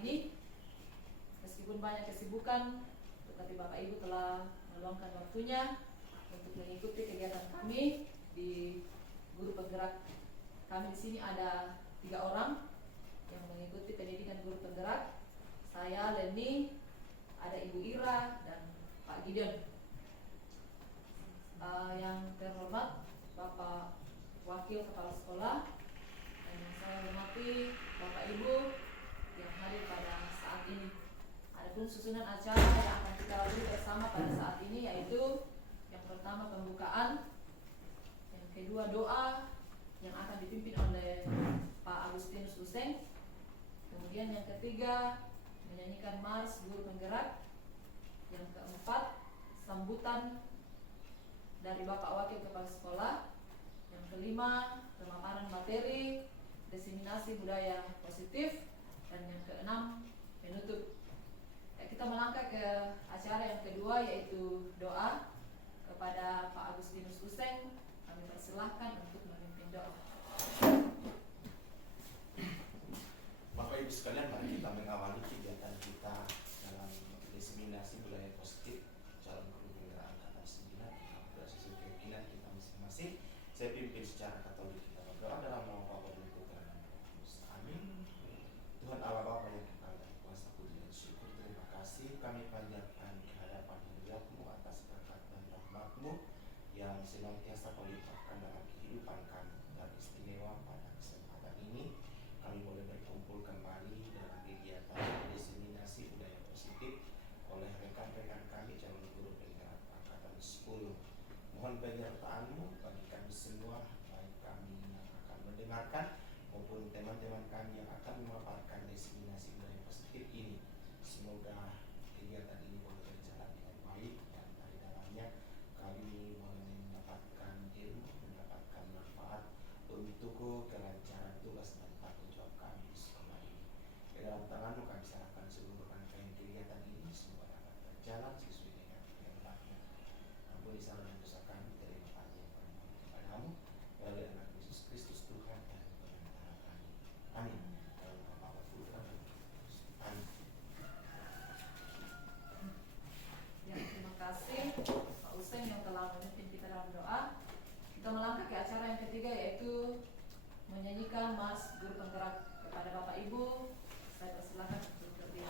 ini. Meskipun banyak kesibukan, tetapi Bapak Ibu telah meluangkan waktunya untuk mengikuti kegiatan kami di guru penggerak. Kami di sini ada 3 orang yang mengikuti pendidikan guru penggerak. Saya, Leni, ada Ibu Ira, dan Pak Gideon. Yang terhormat Bapak Wakil Kepala Sekolah, dan yang saya hormati Bapak Ibu yang hadir pada saat ini. Adapun susunan acara yang akan kita lalui bersama pada saat ini yaitu yang pertama pembukaan, yang kedua doa yang akan dipimpin oleh Pak Agustinus Luseng, kemudian yang ketiga menyanyikan mars guru penggerak, yang keempat sambutan dari Bapak Wakil Kepala Sekolah, yang kelima pemaparan materi diseminasi budaya positif, dan yang keenam penutup. Kita melangkah ke acara yang kedua yaitu doa kepada Pak Agustinus Luseng. Kami persilahkan untuk memimpin doa. Bapak Ibu sekalian, mari kita mengawali kegiatan kita dalam diseminasi budaya positif calon guru penggerak angkatan 9 berdasarkan keyakinan kita masing-masing. Saya pimpin secara Katolik. Kita berdoa dalam nama Bapa dan Putra dan Roh Kudus. Amin. Tuhan Allah Bapa yang kekal dan kuasa, puji dan syukur, terima kasih kami panjatkan kehadapan hadirat-Mu atas berkat dan rahmat-Mu yang senantiasa Kau limpahkan dalam kehidupan kami. Dan istimewa pada kesempatan ini kami boleh berkumpul kembali dalam kegiatan diseminasi budaya positif oleh rekan-rekan kami calon guru penggerak angkatan 10. Mohon penyertaan-Mu bagi kami semua, baik kami yang akan mendengarkan maupun teman-teman kami yang akan memaparkan diseminasi budaya positif ini. Semoga kegiatan ini boleh berjalan dengan baik dan dari dalamnya kami boleh mendapatkan ilmu, mendapatkan manfaat untuk kelancaran tugas dan tanggung jawab kami di sekolah ini. Ke dalam tangan-Mu kami serahkan seluruh rangkaian kegiatan ini, semoga dapat berjalan sesuai dengan kehendak-Mu. Ampuni salah dan dosa kami, terima kami yang kami mohon kepadamu melalui anak Yesus Kristus Tuhan dan Pengantara kami. Amin. Dalam nama Bapa, Putra dan Roh Kudus. Amin. Ya, terima kasih Pak Useng yang telah memimpin kita dalam doa. Kita melangkah ke acara yang ketiga yaitu menyanyikan mars guru penggerak. Kepada Bapak Ibu, saya persilakan untuk berdiri.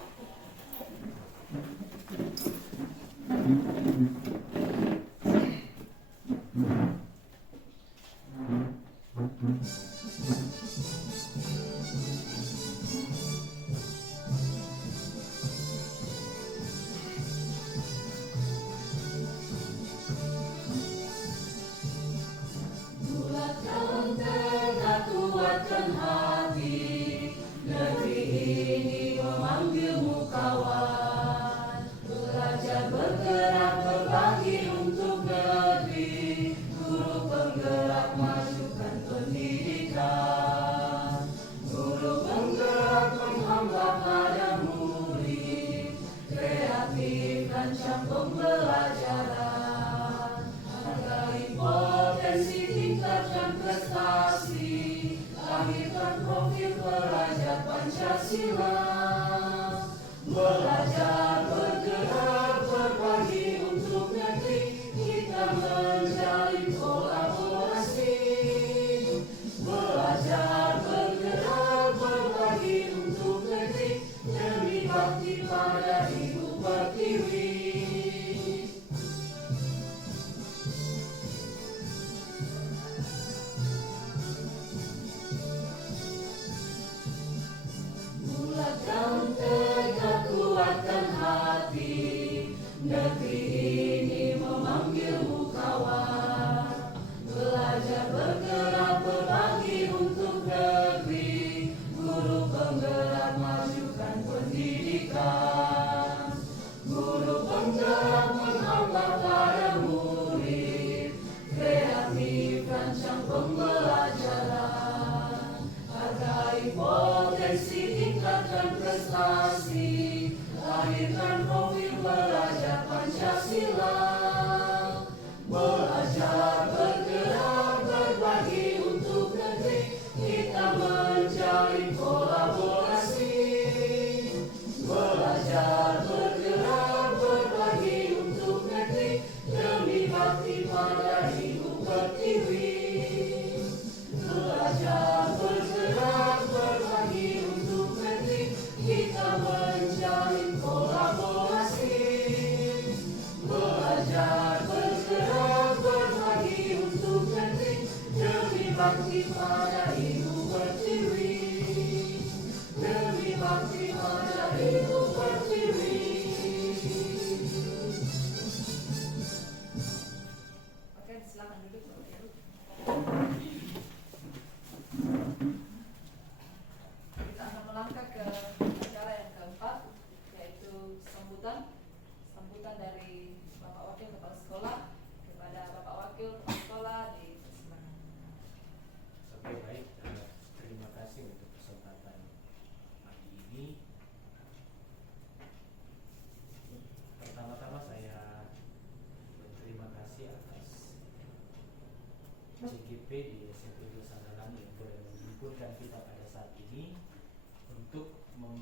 Bulatkan tegak, kuatkan hati, negeri ini memanggilmu kawan. Belajar bergerak berbagi untuk negeri, guru penggerak majukan pendidikan. Guru penggerak menghamba pada murid, kreatif rancang pembelajaran. Hargai potensi, tingkatkan prestasi, lahirkan profil pelajar Pancasila. Belajar bergerak berbagi untuk negeri, kita menjalin kolaborasi. Belajar bergerak berbagi untuk negeri, demi bakti pada Ibu Pertiwi. Bulatkan tegak, kuatkan hati, negeri ini memanggilmu kawan. Belajar bergerak berbagi untuk negeri, guru penggerak majukan pendidikan. Guru penggerak menghamba pada murid, kreatif rancang pembelajaran. Hargai potensi, tingkatkan prestasi, lahirkan profil pelajar Pancasila. Belajar bergerak berbagi untuk negeri, kita menjalin kolaborasi.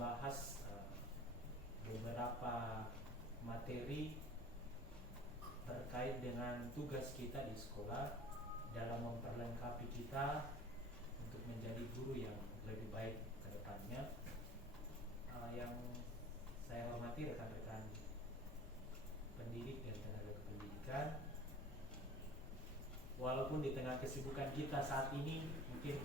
membahas beberapa materi terkait dengan tugas kita di sekolah dalam memperlengkapi kita untuk menjadi guru yang lebih baik ke depannya. Yang saya hormati rekan-rekan pendidik dan tenaga kependidikan, walaupun di tengah kesibukan kita saat ini mungkin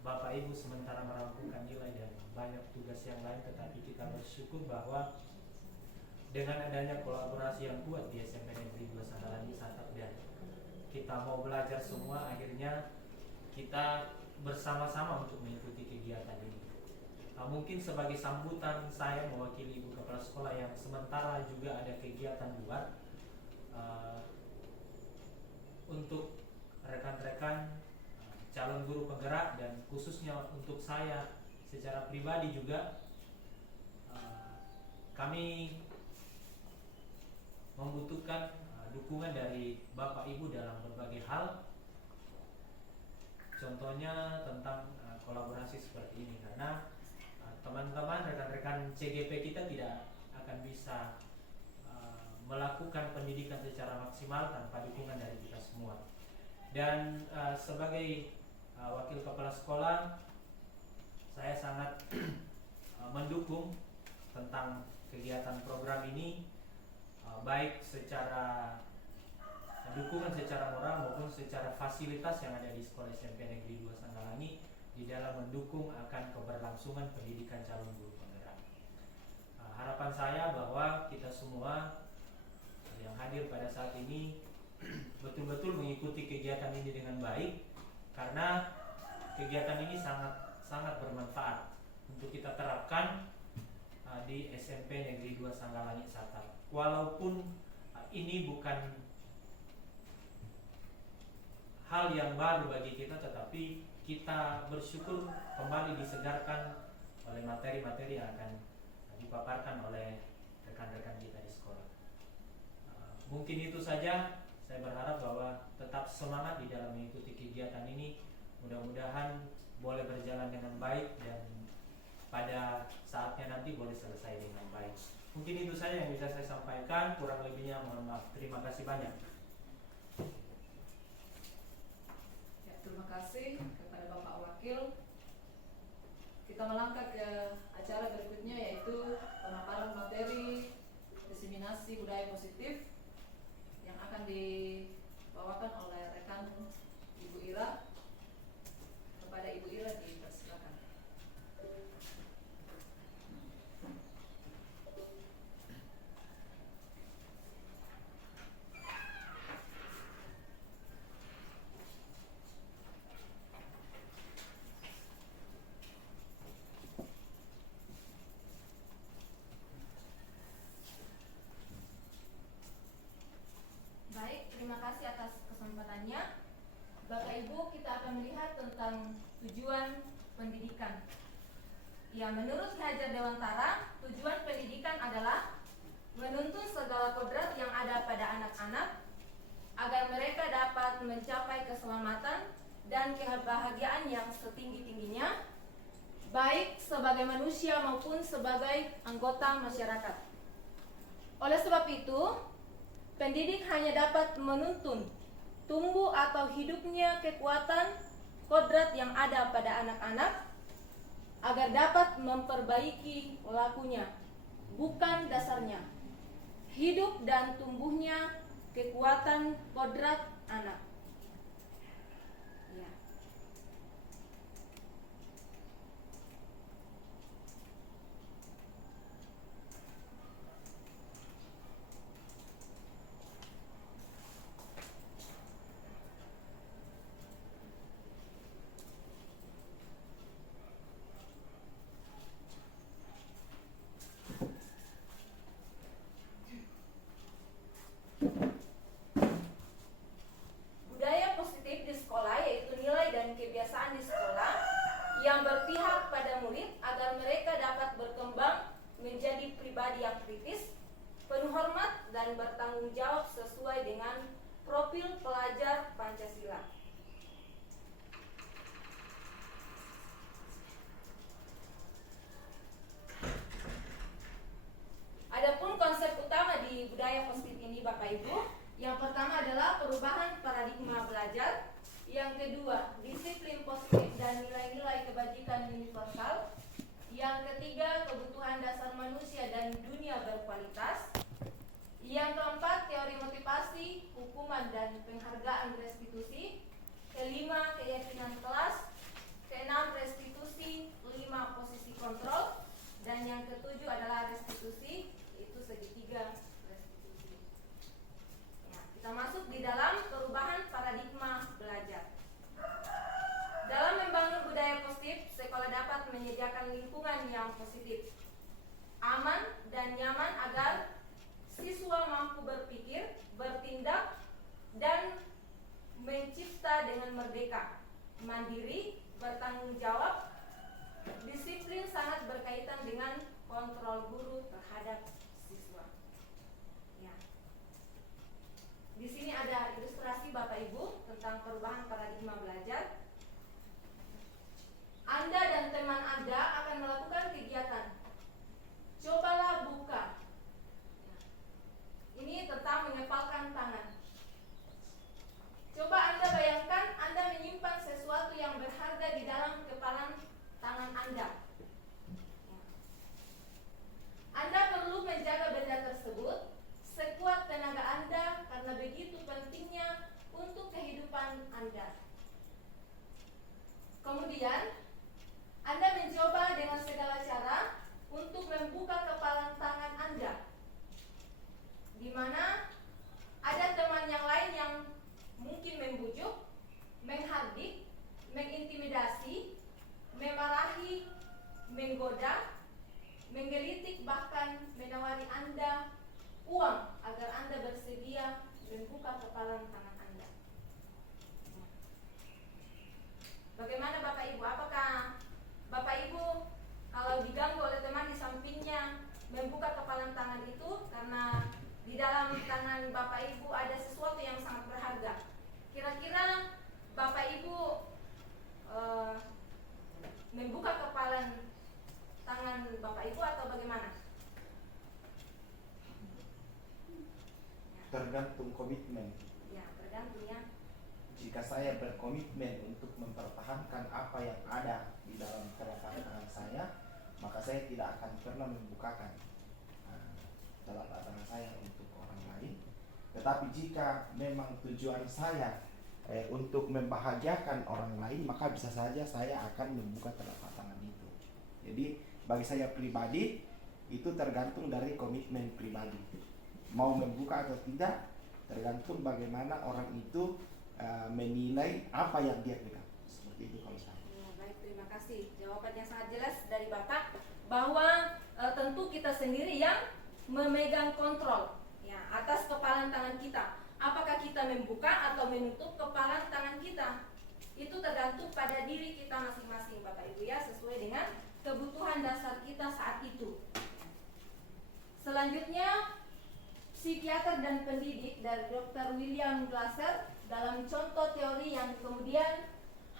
Bapak Ibu sementara merampungkan nilai dan banyak tugas yang lain, tetapi kita bersyukur bahwa dengan adanya kolaborasi yang kuat di SMP Negeri 2 Sanggalangi Satap dan kita mau belajar semua, akhirnya kita bersama-sama untuk mengikuti kegiatan ini. Mungkin sebagai sambutan saya mewakili Ibu Kepala Sekolah yang sementara juga ada kegiatan luar, untuk rekan-rekan calon guru penggerak dan khususnya untuk saya secara pribadi juga, kami membutuhkan dukungan dari Bapak Ibu dalam berbagai hal. Contohnya tentang kolaborasi seperti ini, karena teman-teman rekan-rekan CGP kita tidak akan bisa melakukan pendidikan secara maksimal tanpa dukungan dari kita semua. Dan sebagai wakil kepala sekolah, saya sangat mendukung tentang kegiatan program ini, baik secara dukungan secara moral maupun secara fasilitas yang ada di Sekolah SMP Negeri 2 Sanggalangi di dalam mendukung akan keberlangsungan pendidikan calon guru penggerak. Harapan saya bahwa kita semua yang hadir pada saat ini betul-betul mengikuti kegiatan ini dengan baik, karena kegiatan ini sangat bermanfaat untuk kita terapkan di SMP Negeri 2 Sanggalangi Satap. Walaupun ini bukan hal yang baru bagi kita, tetapi kita bersyukur kembali disegarkan oleh materi-materi yang akan dipaparkan oleh rekan-rekan kita di sekolah. Mungkin itu saja. Saya berharap bahwa tetap semangat di dalam mengikuti kegiatan ini. Mudah-mudahan boleh berjalan dengan baik dan pada saatnya nanti boleh selesai dengan baik. Mungkin itu saja yang bisa saya sampaikan. Kurang lebihnya mohon maaf. Terima kasih banyak. Ya, terima kasih kepada Bapak Wakil. Kita melangkah ke acara berikutnya, yaitu pemaparan materi diseminasi budaya positif yang akan dibawakan oleh rekan Ibu Ira. Kepada Ibu Ira dipersilakan. Baik, terima kasih atas kesempatannya. Bapak Ibu, kita akan melihat tentang tujuan pendidikan. Ya, menurut Ki Hajar Dewantara, tujuan pendidikan adalah menuntun segala kodrat yang ada pada anak-anak agar mereka dapat mencapai keselamatan dan kebahagiaan yang setinggi-tingginya, baik sebagai manusia maupun sebagai anggota masyarakat. Oleh sebab itu, pendidik hanya dapat menuntun tumbuh atau hidupnya kekuatan kodrat yang ada pada anak-anak agar dapat memperbaiki lakunya, bukan dasarnya. Hidup dan tumbuhnya kekuatan kodrat anak. Ya. Budaya positif di sekolah yaitu nilai dan kebiasaan di sekolah yang berpihak pada murid agar mereka dapat berkembang menjadi pribadi yang kritis, penuh hormat, dan bertanggung jawab sesuai dengan profil pelajar Pancasila. dan universal. Yang ketiga, kebutuhan dasar manusia dan dunia berkualitas. Yang keempat, teori motivasi, hukuman dan penghargaan restitusi. Kelima, keyakinan kelas. Keenam, restitusi. 5, posisi kontrol. Dan yang ketujuh adalah restitusi, itu segitiga restitusi. Ya, kita masuk di dalam perubahan paradigma belajar. Dalam membangun budaya positif, sekolah dapat menyediakan lingkungan yang positif, aman dan nyaman agar siswa mampu berpikir, bertindak, dan mencipta dengan merdeka, mandiri, bertanggung jawab. Disiplin sangat berkaitan dengan kontrol guru terhadap siswa. Ya. Di sini ada ilustrasi Bapak Ibu tentang perubahan paradigma belajar. Anda dan teman Anda akan melakukan kegiatan. Cobalah buka. Ini tentang mengepalkan tangan. Coba Anda bayangkan Anda menyimpan sesuatu yang berharga di dalam kepalan tangan Anda. Anda perlu menjaga benda tersebut sekuat tenaga Anda karena begitu pentingnya untuk kehidupan Anda. Kemudian Anda mencoba dengan segala cara untuk membuka kepalan tangan Anda, di mana ada teman yang lain yang mungkin membujuk, menghardik, mengintimidasi, memarahi, menggoda, menggelitik, bahkan menawari Anda uang agar Anda bersedia membuka kepalan tangan Anda. Bagaimana Bapak Ibu? Apakah Bapak Ibu kalau diganggu oleh teman di sampingnya membuka kepalan tangan itu karena di dalam tangan Bapak Ibu ada sesuatu yang sangat berharga? Kira-kira Bapak Ibu membuka kepalan tangan Bapak Ibu atau bagaimana? Tergantung komitmen. Ya, tergantung ya. Jika saya berkomitmen untuk mempertahankan apa yang ada di dalam telapak tangan saya, maka saya tidak akan pernah membukakan telapak tangan saya untuk orang lain. Tetapi jika memang tujuan saya untuk membahagiakan orang lain, maka bisa saja saya akan membuka telapak tangan itu. Jadi bagi saya pribadi itu tergantung dari komitmen pribadi. Mau membuka atau tidak tergantung bagaimana orang itu menilai apa yang dia pegang. Seperti itu kalau saya. Ya, baik, terima kasih. Jawabannya sangat jelas dari Bapak bahwa tentu kita sendiri yang memegang kontrol ya atas kepalan tangan kita. Apakah kita membuka atau menutup kepalan tangan kita? Itu tergantung pada diri kita masing-masing Bapak Ibu ya, sesuai dengan kebutuhan dasar kita saat itu. Selanjutnya, psikiater dan pendidik dari Dr. William Glasser dalam contoh teori yang kemudian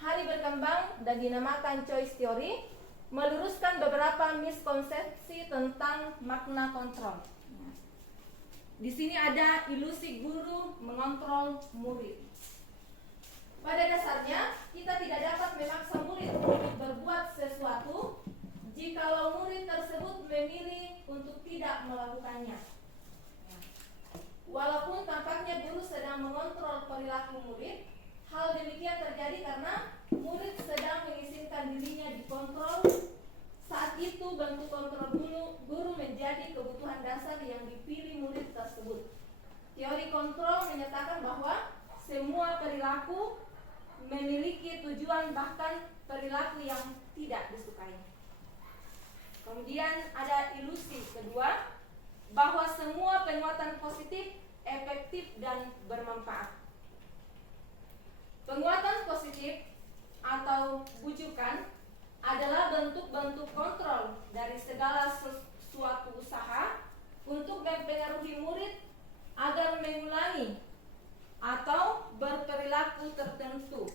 hari berkembang dan dinamakan choice theory, meluruskan beberapa miskonsepsi tentang makna kontrol. Di sini ada ilusi guru mengontrol murid. Pada dasarnya, kita tidak dapat memaksa murid untuk berbuat sesuatu jikalau murid tersebut memilih untuk tidak melakukannya. Walaupun tampaknya guru sedang mengontrol perilaku murid, hal demikian terjadi karena murid sedang mengizinkan dirinya dikontrol. Saat itu bentuk kontrol guru menjadi kebutuhan dasar yang dipilih murid tersebut. Teori kontrol menyatakan bahwa semua perilaku memiliki tujuan, bahkan perilaku yang tidak disukai. Kemudian ada ilusi kedua, bahwa semua penguatan positif efektif dan bermanfaat. Penguatan positif atau bujukan adalah bentuk-bentuk kontrol dari segala suatu usaha untuk mempengaruhi murid agar mengulangi atau berperilaku tertentu.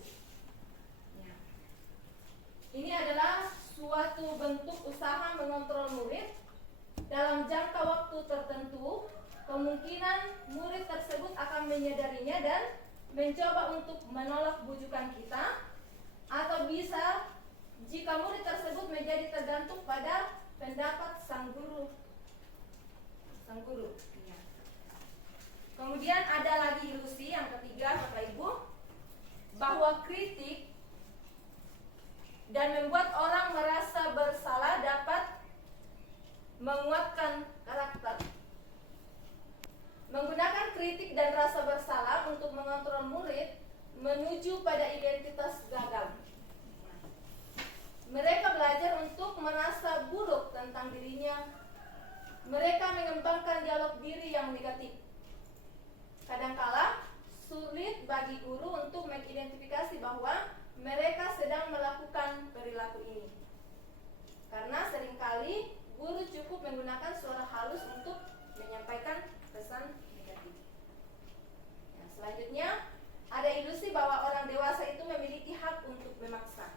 Ya. Ini adalah suatu bentuk usaha mengontrol murid. Dalam jangka waktu tertentu, kemungkinan murid tersebut akan menyadarinya dan mencoba untuk menolak bujukan kita, atau bisa jika murid tersebut menjadi tergantung pada pendapat sang guru. Iya. Kemudian ada lagi ilusi yang ketiga, Bapak Ibu, bahwa kritik dan membuat orang merasa bersalah dapat menguatkan karakter. Menggunakan kritik dan rasa bersalah untuk mengontrol murid menuju pada identitas gagal. Mereka belajar untuk merasa buruk tentang dirinya. Mereka mengembangkan dialog diri yang negatif. Kadangkala sulit bagi guru untuk mengidentifikasi bahwa mereka sedang melakukan perilaku ini. Karena seringkali guru cukup menggunakan suara halus untuk menyampaikan pesan negatif. Nah, selanjutnya ada ilusi bahwa orang dewasa itu memiliki hak untuk memaksa.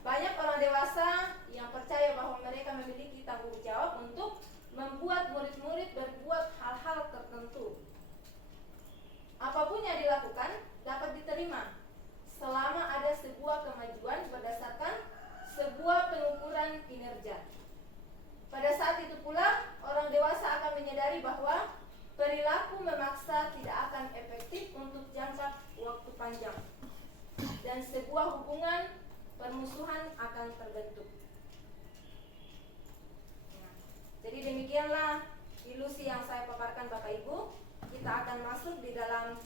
Banyak orang dewasa yang percaya bahwa mereka memiliki tanggung jawab untuk membuat murid-murid berbuat hal-hal tertentu. Apapun yang dilakukan dapat diterima selama ada sebuah kemajuan berdasarkan sebuah pengukuran kinerja. Pada saat itu pula, orang dewasa akan menyadari bahwa perilaku memaksa tidak akan efektif untuk jangka waktu panjang, dan sebuah hubungan permusuhan akan terbentuk. Nah, jadi demikianlah ilusi yang saya paparkan Bapak Ibu. Kita akan masuk di dalam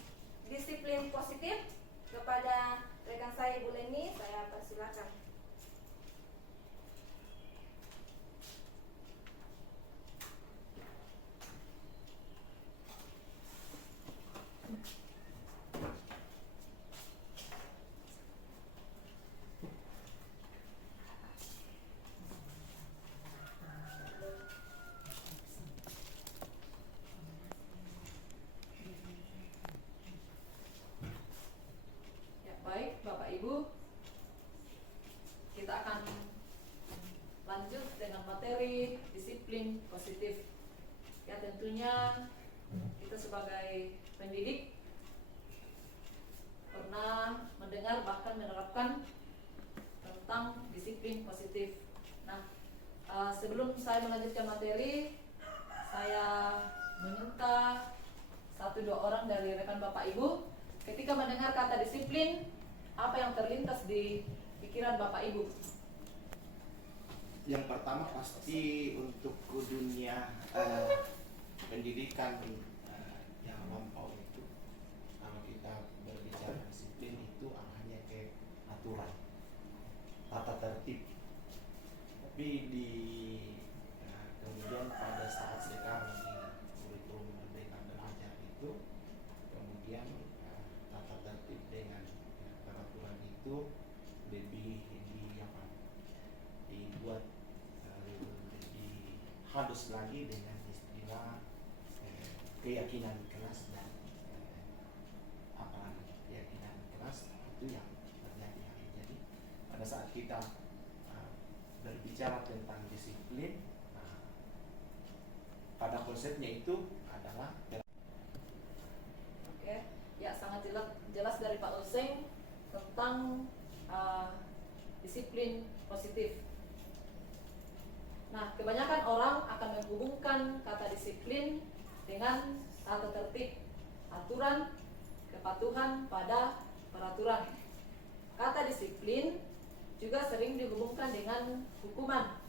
disiplin positif. Kepada rekan saya Ibu Leni, saya persilakan. Baik, Bapak Ibu, kita akan lanjut dengan materi disiplin positif. Ya, tentunya kita sebagai pendidik pernah mendengar bahkan menerapkan tentang disiplin positif. Nah, sebelum saya melanjutkan materi, saya meminta 1-2 orang dari rekan Bapak Ibu, ketika mendengar kata disiplin, apa yang terlintas di pikiran Bapak Ibu? Yang pertama pasti untuk dunia pendidikan yang lampau itu, kalau kita berbicara disiplin itu arahnya ke aturan, tata tertib. Tapi kemudian pada saat sekarang di kurikulum Merdeka Belajar itu, kemudian tata tertib dengan peraturan itu lebih dibuat lebih halus lagi dengan istilah keyakinan keras dan keyakinan keras itu yang terjadi hari ini. Jadi pada saat kita berbicara tentang disiplin, pada konsepnya itu adalah Ya, sangat jelas dari Pak Oseng tentang disiplin positif. Nah, kebanyakan orang akan menghubungkan kata disiplin dengan tata tertib, aturan, kepatuhan pada peraturan. Kata disiplin juga sering dihubungkan dengan hukuman.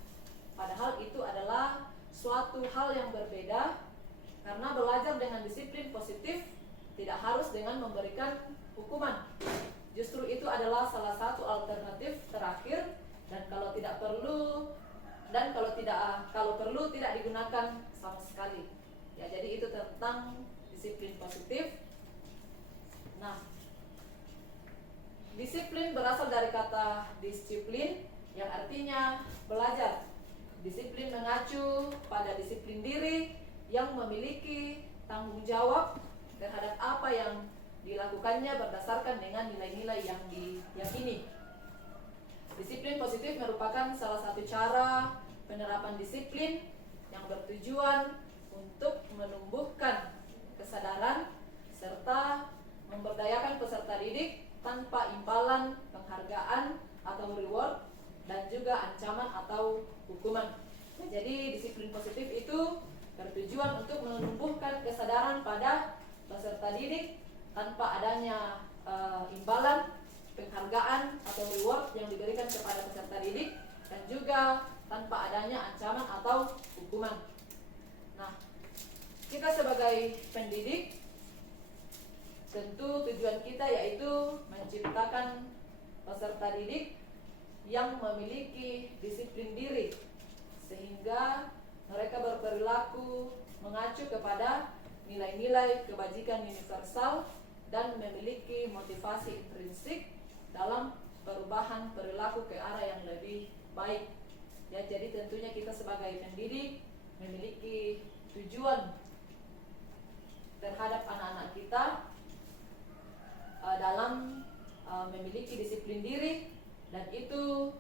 Padahal itu adalah suatu hal yang berbeda, karena belajar dengan disiplin positif tidak harus dengan memberikan hukuman. Justru itu adalah salah satu alternatif terakhir, dan kalau perlu tidak digunakan sama sekali. Ya, jadi itu tentang disiplin positif. Nah, disiplin berasal dari kata disiplin yang artinya belajar. Disiplin mengacu pada disiplin diri yang memiliki tanggung jawab terhadap apa yang dilakukannya berdasarkan dengan nilai-nilai yang diyakini. Disiplin positif merupakan salah satu cara penerapan disiplin yang bertujuan untuk menumbuhkan kesadaran serta memberdayakan peserta didik tanpa imbalan, penghargaan, atau reward, dan juga ancaman atau hukuman. Jadi disiplin positif itu bertujuan untuk menumbuhkan kesadaran pada peserta didik tanpa adanya imbalan, penghargaan atau reward yang diberikan kepada peserta didik, dan juga tanpa adanya ancaman atau hukuman. Nah, kita sebagai pendidik, tentu tujuan kita yaitu menciptakan peserta didik yang memiliki disiplin diri, sehingga mereka berperilaku mengacu kepada nilai-nilai kebajikan universal dan memiliki motivasi intrinsik dalam perubahan perilaku ke arah yang lebih baik. Ya, jadi tentunya kita sebagai pendidik memiliki tujuan terhadap anak-anak kita dalam memiliki disiplin diri, dan itu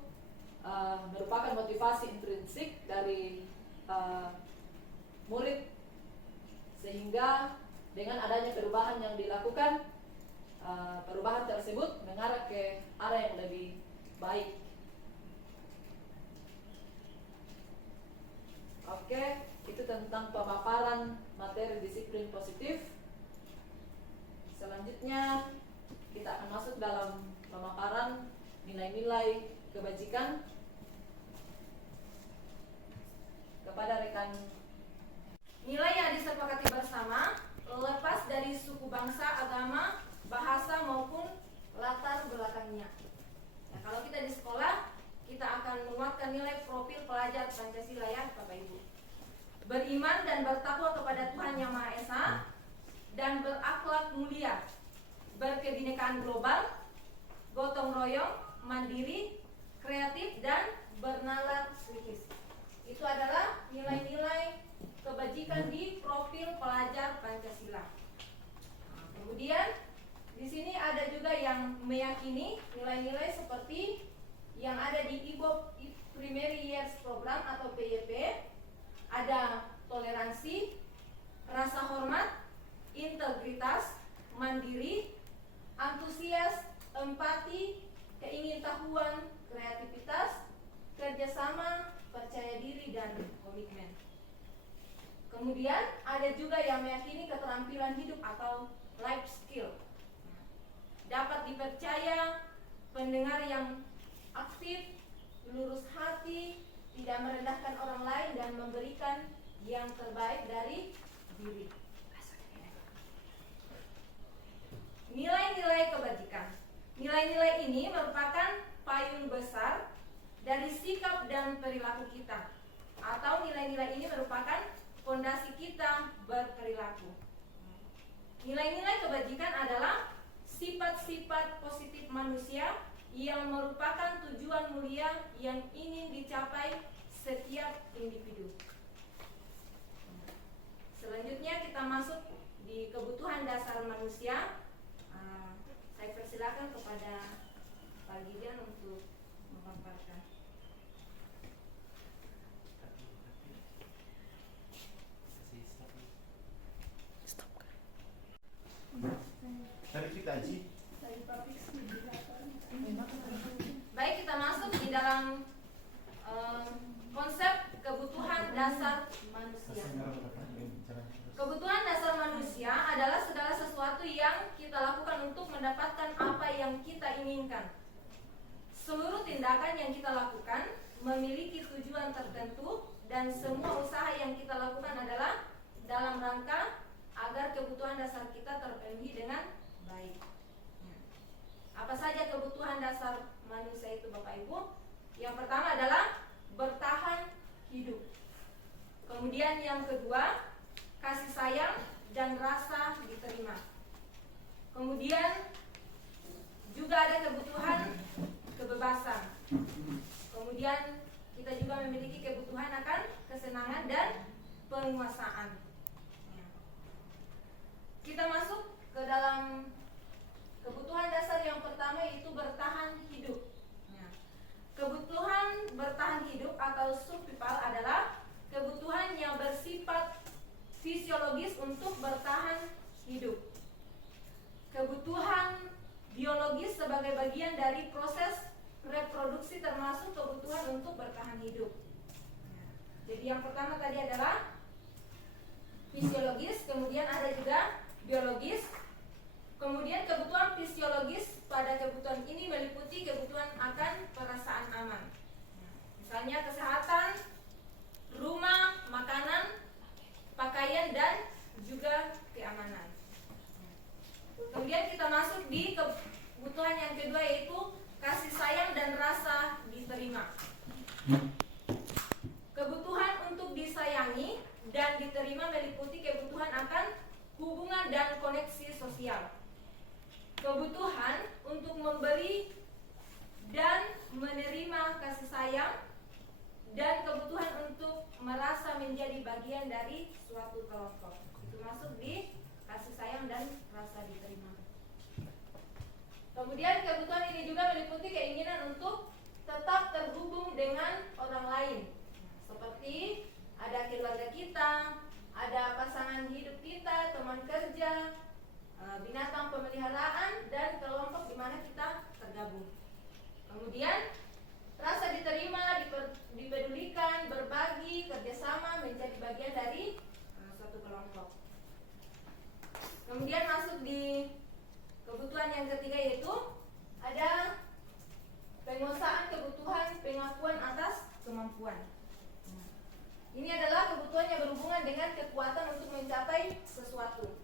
merupakan motivasi intrinsik dari murid, sehingga dengan adanya perubahan yang dilakukan, perubahan tersebut mengarah ke arah yang lebih baik. Oke, itu tentang pemaparan materi disiplin positif. Selanjutnya kita akan masuk dalam pemaparan nilai-nilai kebajikan kepada rekan. Nilai yang disepakati bersama lepas dari suku, bangsa, agama, bahasa maupun latar belakangnya. Nah, kalau kita di sekolah, kita akan menguatkan nilai profil pelajar Pancasila ya Bapak Ibu. Beriman dan bertakwa kepada Tuhan Yang Maha Esa, dan berakhlak mulia, berkebinekaan global, gotong royong, mandiri, kreatif, dan bernalar kritis. Itu adalah nilai-nilai kebajikan di profil pelajar Pancasila. Kemudian di sini ada juga yang meyakini nilai-nilai seperti yang ada di IBOP Primary Years Program atau PYP. Ada toleransi, rasa hormat, integritas, mandiri, antusias, empati, keingintahuan, kreativitas, kerjasama, percaya diri, dan komitmen. Kemudian ada juga yang meyakini keterampilan hidup atau life skill. Dapat dipercaya, pendengar yang aktif, lurus hati, tidak merendahkan orang lain, dan memberikan yang terbaik dari diri. Nilai-nilai kebajikan. Nilai-nilai ini merupakan payung besar dari sikap dan perilaku kita, atau nilai-nilai ini merupakan fondasi kita berperilaku. Nilai-nilai kebajikan adalah sifat-sifat positif manusia yang merupakan tujuan mulia yang ingin dicapai setiap individu. Selanjutnya kita masuk di kebutuhan dasar manusia. Saya persilakan kepada Pak Gideon untuk memaparkan. Tadi kita Ji. Baik, kita masuk di dalam konsep kebutuhan dasar manusia. Kebutuhan dasar manusia adalah segala sesuatu yang kita lakukan untuk mendapatkan apa yang kita inginkan. Seluruh tindakan yang kita lakukan memiliki tujuan tertentu, dan semua usaha yang kita lakukan adalah dalam rangka agar kebutuhan dasar kita terpenuhi dengan baik. Apa saja kebutuhan dasar manusia itu Bapak Ibu? Yang pertama adalah bertahan hidup. Kemudian yang kedua, kasih sayang dan rasa diterima. Kemudian juga ada kebutuhan kebebasan. Kemudian kita juga memiliki kebutuhan akan kesenangan dan penguasaan. Kita masuk ke dalam kebutuhan dasar yang pertama, yaitu bertahan hidup. Kebutuhan bertahan hidup atau survival adalah kebutuhan yang bersifat fisiologis untuk bertahan hidup. Kebutuhan biologis sebagai bagian dari proses reproduksi termasuk kebutuhan untuk bertahan hidup. Jadi yang pertama tadi adalah fisiologis, kemudian ada juga biologis. Kemudian kebutuhan fisiologis, pada kebutuhan ini meliputi kebutuhan akan perasaan aman. Misalnya kesehatan, rumah, makanan, pakaian, dan juga keamanan. Kemudian kita masuk di kebutuhan yang kedua, yaitu kasih sayang dan rasa diterima. Kebutuhan untuk disayangi dan diterima meliputi kebutuhan akan hubungan dan koneksi sosial. Kebutuhan untuk memberi dan menerima kasih sayang, dan kebutuhan untuk merasa menjadi bagian dari suatu kelompok. Itu masuk di kasih sayang dan rasa diterima. Kemudian kebutuhan ini juga meliputi keinginan untuk tetap terhubung dengan orang lain. Seperti ada keluarga kita, ada pasangan hidup kita, teman kerja, binatang pemeliharaan, dan kelompok di mana kita tergabung. Kemudian rasa diterima, dipedulikan, berbagi, kerjasama, menjadi bagian dari suatu kelompok. Kemudian masuk di kebutuhan yang ketiga, yaitu ada penguasaan kebutuhan pengakuan atas kemampuan. Ini adalah kebutuhan yang berhubungan dengan kekuatan untuk mencapai sesuatu,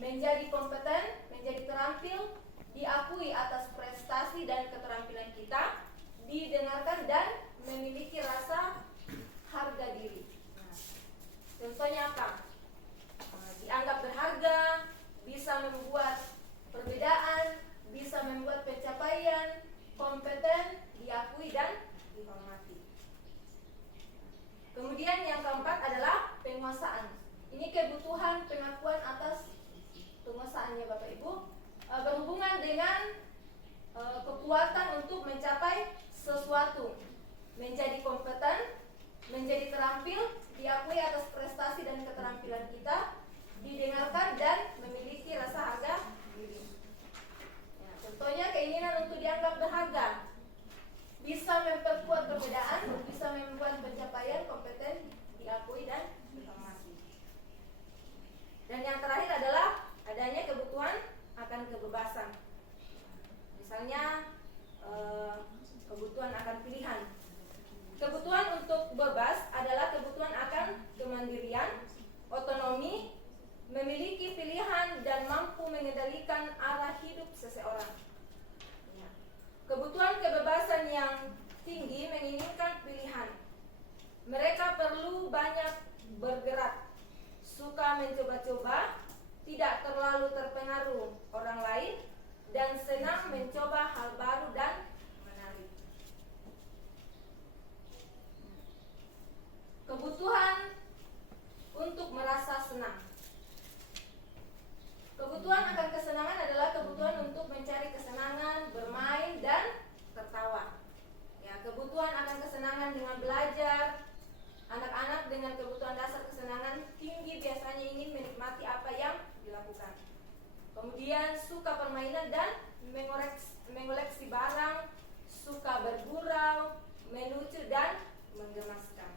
menjadi kompeten, menjadi terampil, diakui atas prestasi dan keterampilan kita, didengarkan, dan memiliki rasa harga diri. Contohnya apa? Dianggap berharga, bisa membuat perbedaan, bisa membuat pencapaian, kompeten, diakui, dan dihormati. Kemudian yang keempat adalah penguasaan. Ini kebutuhan pengakuan atas penguasaannya Bapak Ibu, berhubungan dengan kekuatan untuk mencapai sesuatu, menjadi kompeten, menjadi terampil, diakui atas prestasi dan keterampilan kita, didengarkan, dan memiliki rasa harga diri. Ya, contohnya keinginan untuk dianggap berharga, bisa memperkuat perbedaan, bisa membuat pencapaian, kompeten, diakui, dan dihormati. Dan yang terakhir adalah adanya kebutuhan akan kebebasan. Misalnya kebutuhan akan pilihan. Kebutuhan untuk bebas adalah kebutuhan akan kemandirian, otonomi, memiliki pilihan, dan mampu mengendalikan arah hidup seseorang. Kebutuhan kebebasan yang tinggi menginginkan pilihan. Mereka perlu banyak bergerak, suka mencoba-coba, tidak terlalu terpengaruh orang lain, dan senang mencoba hal baru dan menarik. Kebutuhan untuk merasa senang. Kebutuhan akan kesenangan adalah kebutuhan untuk mencari kesenangan, bermain, dan tertawa. Ya, kebutuhan akan kesenangan dengan belajar. Anak-anak dengan kebutuhan dasar kesenangan tinggi biasanya ingin menikmati apa yang dilakukan. Kemudian suka permainan dan mengoleksi barang, suka bergurau, melucu, dan menggemaskan.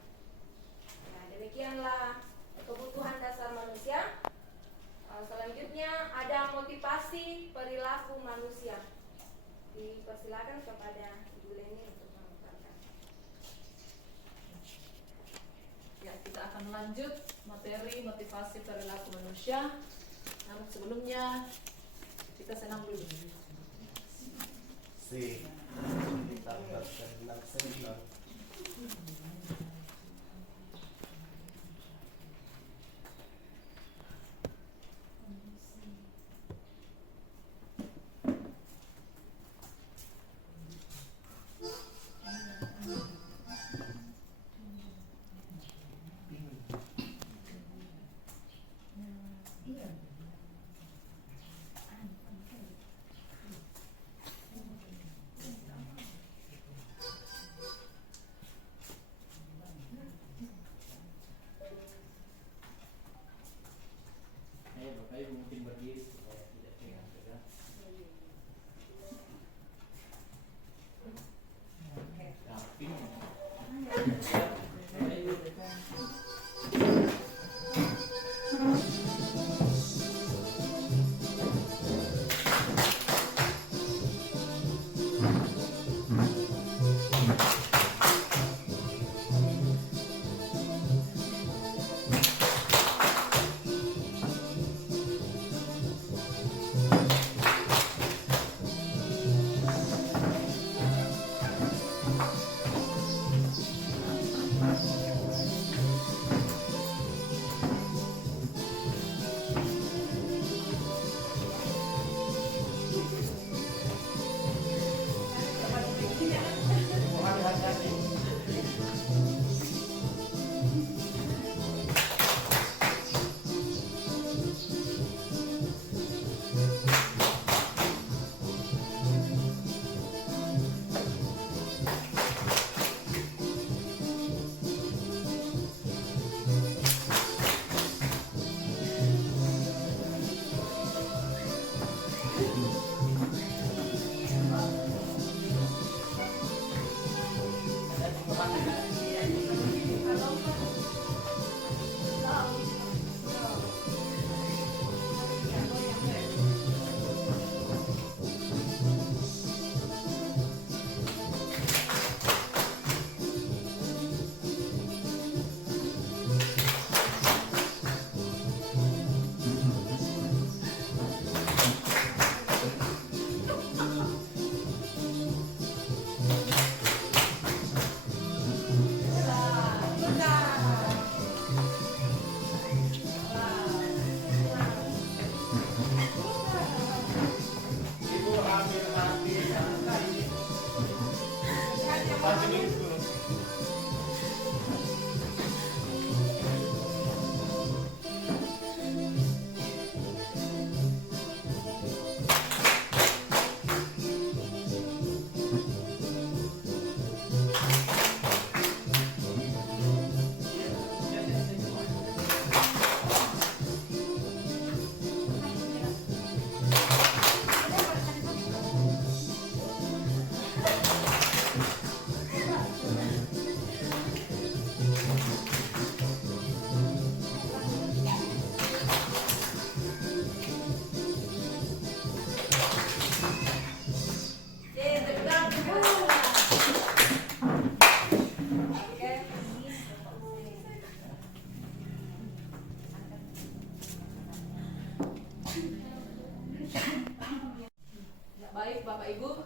Nah, demikianlah kebutuhan dasar manusia. Selanjutnya ada motivasi perilaku manusia. Dipersilakan kepada Ibu Leni untuk memaparkan. Ya, kita akan lanjut materi motivasi perilaku manusia. Namun sebelumnya kita senang dulu. Kita bersenang-senang. Baik Bapak Ibu,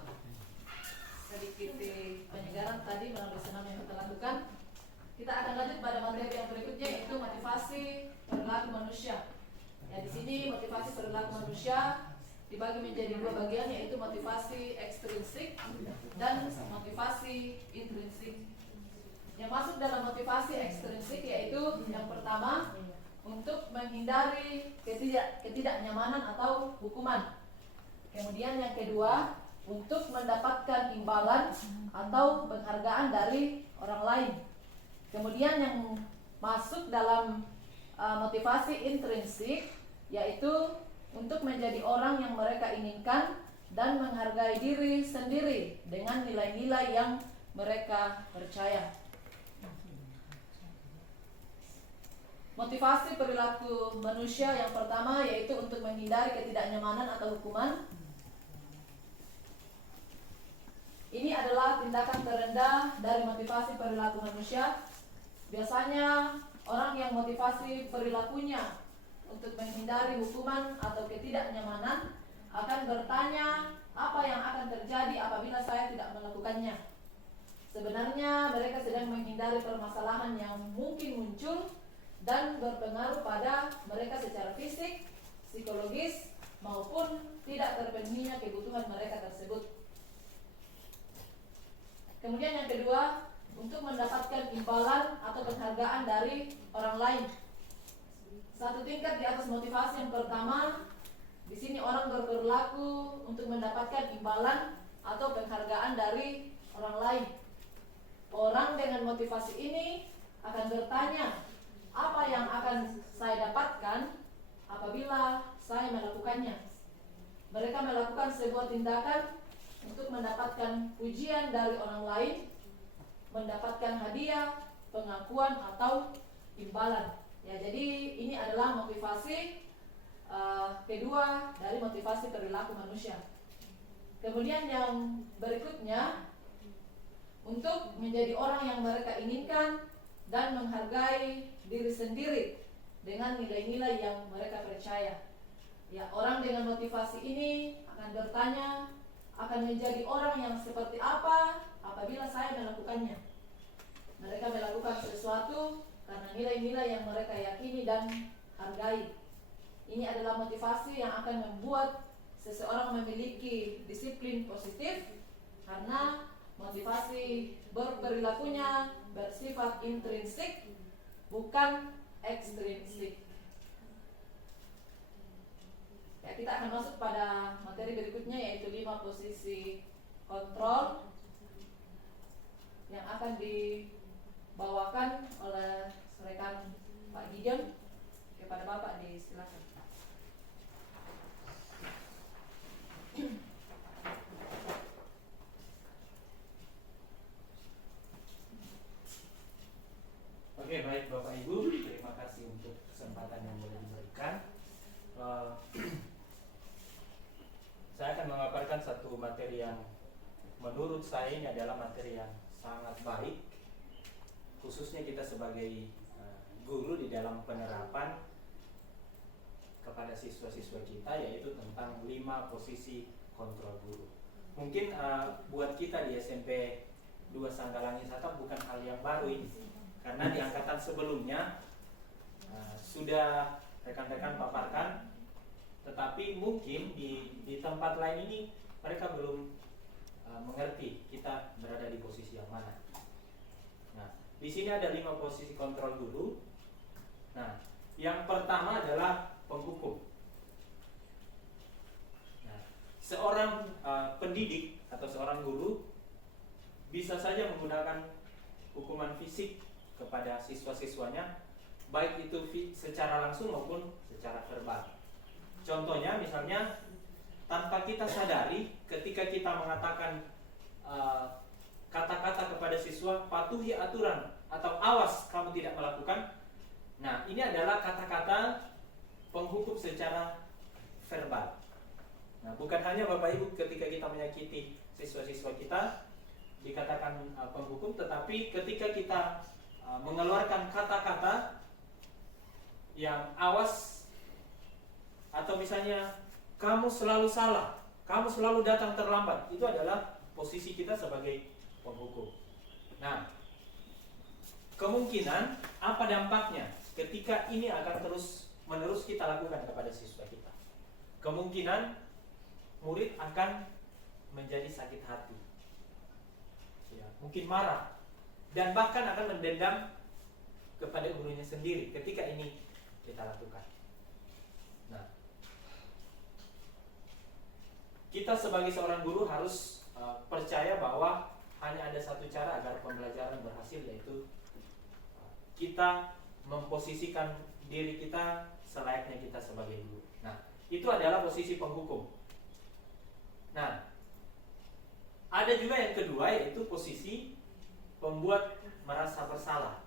sedikit penyegaran tadi melalui senam yang kita lakukan. Kita akan lanjut pada materi yang berikutnya, yaitu motivasi perilaku manusia. Ya, di sini motivasi perilaku manusia dibagi menjadi dua bagian, yaitu motivasi ekstrinsik dan motivasi intrinsik. Yang masuk dalam motivasi ekstrinsik yaitu yang pertama, untuk menghindari ketidaknyamanan atau hukuman. Kemudian yang kedua, untuk mendapatkan imbalan atau penghargaan dari orang lain. Kemudian yang masuk dalam motivasi intrinsik yaitu untuk menjadi orang yang mereka inginkan dan menghargai diri sendiri dengan nilai-nilai yang mereka percaya. Motivasi perilaku manusia yang pertama yaitu untuk menghindari ketidaknyamanan atau hukuman. Ini adalah tindakan terendah dari motivasi perilaku manusia. Biasanya orang yang motivasi perilakunya untuk menghindari hukuman atau ketidaknyamanan akan bertanya apa yang akan terjadi apabila saya tidak melakukannya. Sebenarnya mereka sedang menghindari permasalahan yang mungkin muncul dan berpengaruh pada mereka secara fisik, psikologis, maupun tidak terpenuhinya kebutuhan mereka tersebut. Kemudian yang kedua, untuk mendapatkan imbalan atau penghargaan dari orang lain. Satu tingkat di atas motivasi yang pertama, di sini orang berperilaku untuk mendapatkan imbalan atau penghargaan dari orang lain. Orang dengan motivasi ini akan bertanya, apa yang akan saya dapatkan apabila saya melakukannya? Mereka melakukan sebuah tindakan untuk mendapatkan pujian dari orang lain, mendapatkan hadiah hadiah, pengakuan atau imbalan. Ya, jadi ini adalah motivasi kedua dari motivasi perilaku manusia. Kemudian yang berikutnya, untuk menjadi orang yang mereka inginkan dan menghargai diri sendiri dengan nilai-nilai yang mereka percaya. Ya, orang dengan motivasi ini akan bertanya, akan menjadi orang yang seperti apa apabila saya melakukannya. Mereka melakukan sesuatu karena nilai-nilai yang mereka yakini dan hargai. Ini adalah motivasi yang akan membuat seseorang memiliki disiplin positif, karena motivasi berperilakunya bersifat intrinsik, bukan ekstrinsik. Ya, kita akan masuk pada materi berikutnya, yaitu 5 posisi kontrol yang akan dibawakan oleh rekan Pak Gideon. Kepada Bapak disilakan. Oke, baik Bapak Ibu, terima kasih untuk kesempatan yang boleh diberikan. Saya akan memaparkan satu materi yang menurut saya ini adalah materi yang sangat baik, khususnya kita sebagai guru di dalam penerapan kepada siswa-siswa kita, yaitu tentang 5 posisi kontrol guru. Mungkin buat kita di SMP 2 Sanggalangi Selatan bukan hal yang baru ini, karena di angkatan sebelumnya sudah rekan-rekan paparkan, tetapi mungkin di tempat lain ini mereka belum mengerti kita berada di posisi yang mana. Nah, di sini ada 5 posisi kontrol guru. Nah, yang pertama adalah penghukum. Nah, seorang pendidik atau seorang guru bisa saja menggunakan hukuman fisik kepada siswa-siswanya, baik itu secara langsung maupun secara verbal. Contohnya misalnya, tanpa kita sadari, ketika kita mengatakan kata-kata kepada siswa, patuhi aturan atau awas kamu tidak melakukan. Nah, ini adalah kata-kata penghukum secara verbal. Nah, bukan hanya Bapak Ibu ketika kita menyakiti siswa-siswa kita dikatakan penghukum, tetapi ketika kita mengeluarkan kata-kata yang awas, atau misalnya kamu selalu salah, kamu selalu datang terlambat, itu adalah posisi kita sebagai penghukum. Nah, kemungkinan apa dampaknya ketika ini akan terus menerus kita lakukan kepada siswa kita? Kemungkinan murid akan menjadi sakit hati, ya, mungkin marah, dan bahkan akan mendendam kepada gurunya sendiri ketika ini kita lakukan. Nah, kita sebagai seorang guru harus percaya bahwa hanya ada satu cara agar pembelajaran berhasil, yaitu kita memposisikan diri kita selayaknya kita sebagai guru. Nah, itu adalah posisi penghukum. Nah, ada juga yang kedua, yaitu posisi pembuat merasa bersalah.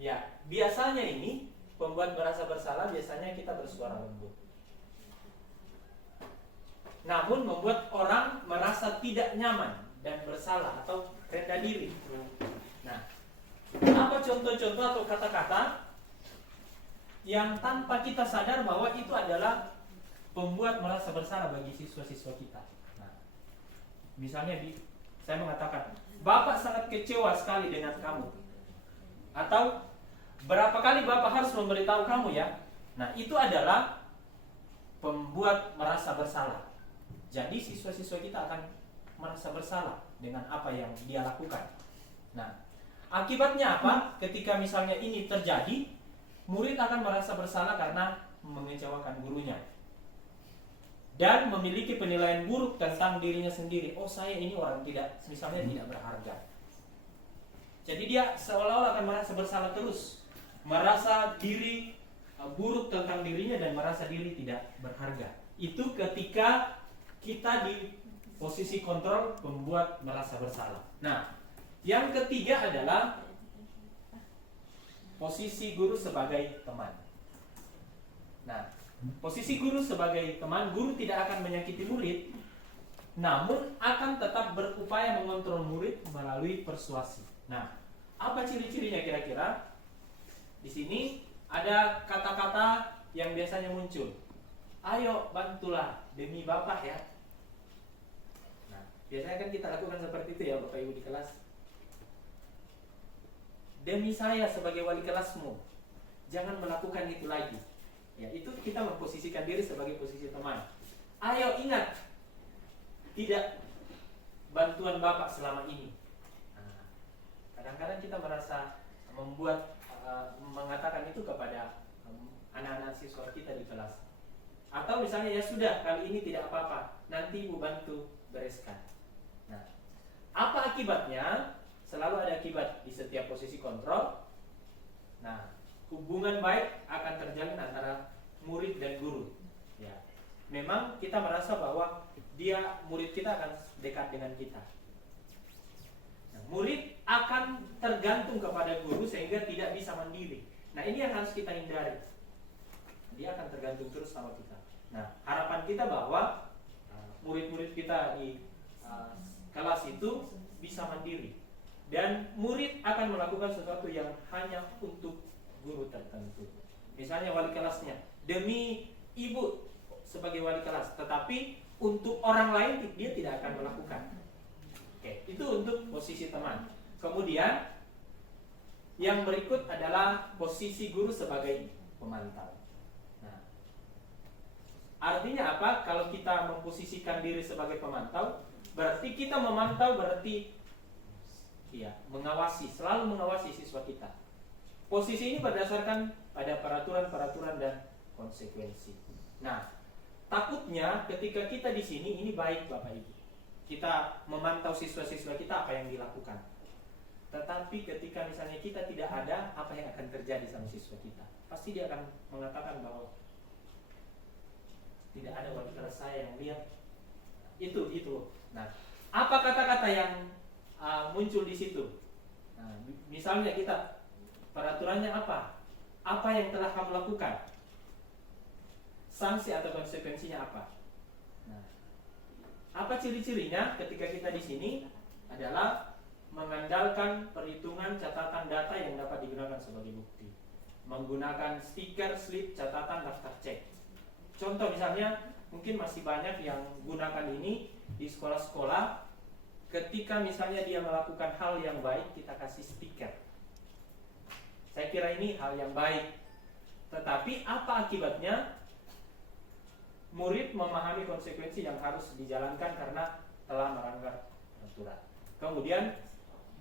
Ya, biasanya ini pembuat merasa bersalah biasanya kita bersuara lembut, namun membuat orang merasa tidak nyaman dan bersalah atau rendah diri. Nah, apa contoh-contoh atau kata-kata yang tanpa kita sadar bahwa itu adalah pembuat merasa bersalah bagi siswa-siswa kita? Nah, misalnya saya mengatakan, Bapak sangat kecewa sekali dengan kamu, atau berapa kali Bapak harus memberitahu kamu ya? Nah, itu adalah pembuat merasa bersalah. Jadi siswa-siswa kita akan merasa bersalah dengan apa yang dia lakukan. Nah, akibatnya apa? Ketika misalnya ini terjadi, murid akan merasa bersalah karena mengecewakan gurunya dan memiliki penilaian buruk tentang dirinya sendiri. Oh, saya ini orang tidak berharga. Jadi dia seolah-olah akan merasa bersalah terus, merasa diri buruk tentang dirinya dan merasa diri tidak berharga. Itu ketika kita di posisi kontrol membuat merasa bersalah. Nah, yang ketiga adalah posisi guru sebagai teman. Nah, posisi guru sebagai teman, guru tidak akan menyakiti murid, namun akan tetap berupaya mengontrol murid melalui persuasi. Nah, apa ciri-cirinya kira-kira? Di sini ada kata-kata yang biasanya muncul. Ayo bantulah demi Bapak ya. Nah, biasanya kan kita lakukan seperti itu ya Bapak Ibu di kelas. Demi saya sebagai wali kelasmu, jangan melakukan itu lagi. Ya, itu kita memposisikan diri sebagai posisi teman. Ayo ingat, tidak bantuan Bapak selama ini. Nah, kadang-kadang kita merasa mengatakan itu kepada anak-anak siswa kita di kelas. Atau misalnya ya sudah, kali ini tidak apa-apa, nanti Ibu bantu bereskan. Nah, apa akibatnya? Selalu ada akibat di setiap posisi kontrol. Nah, hubungan baik akan terjalin antara murid dan guru. Ya, memang kita merasa bahwa murid kita akan dekat dengan kita. Nah, murid akan tergantung kepada guru sehingga tidak bisa mandiri. Nah, ini yang harus kita hindari. Dia akan tergantung terus sama kita. Nah, harapan kita bahwa murid-murid kita di kelas itu bisa mandiri. Dan murid akan melakukan sesuatu yang hanya untuk guru tertentu. Misalnya wali kelasnya, demi ibu sebagai wali kelas, tetapi untuk orang lain dia tidak akan melakukan. Oke, itu untuk posisi teman. Kemudian yang berikut adalah posisi guru sebagai pemantau. Nah, artinya apa? Kalau kita memposisikan diri sebagai pemantau, berarti kita memantau, berarti mengawasi, selalu mengawasi siswa kita. Posisi ini berdasarkan pada peraturan-peraturan dan konsekuensi. Nah, takutnya ketika kita di sini ini baik Bapak Ibu. Kita memantau siswa-siswa kita apa yang dilakukan. Tetapi ketika misalnya kita tidak ada, apa yang akan terjadi sama siswa kita? Pasti dia akan mengatakan bahwa tidak ada wali kelas saya yang lihat. Itu. Nah, apa kata-kata yang muncul di situ? Nah, misalnya kita peraturannya apa? Apa yang telah kamu lakukan? Sanksi atau konsekuensinya apa? Nah, apa ciri-cirinya ketika kita di sini adalah mengandalkan perhitungan catatan data yang dapat digunakan sebagai bukti, menggunakan stiker, slip, catatan, daftar cek. Contoh misalnya, mungkin masih banyak yang gunakan ini di sekolah-sekolah. Ketika misalnya dia melakukan hal yang baik, kita kasih stiker. Saya kira ini hal yang baik. Tetapi apa akibatnya? Murid memahami konsekuensi yang harus dijalankan karena telah melanggar aturan. Kemudian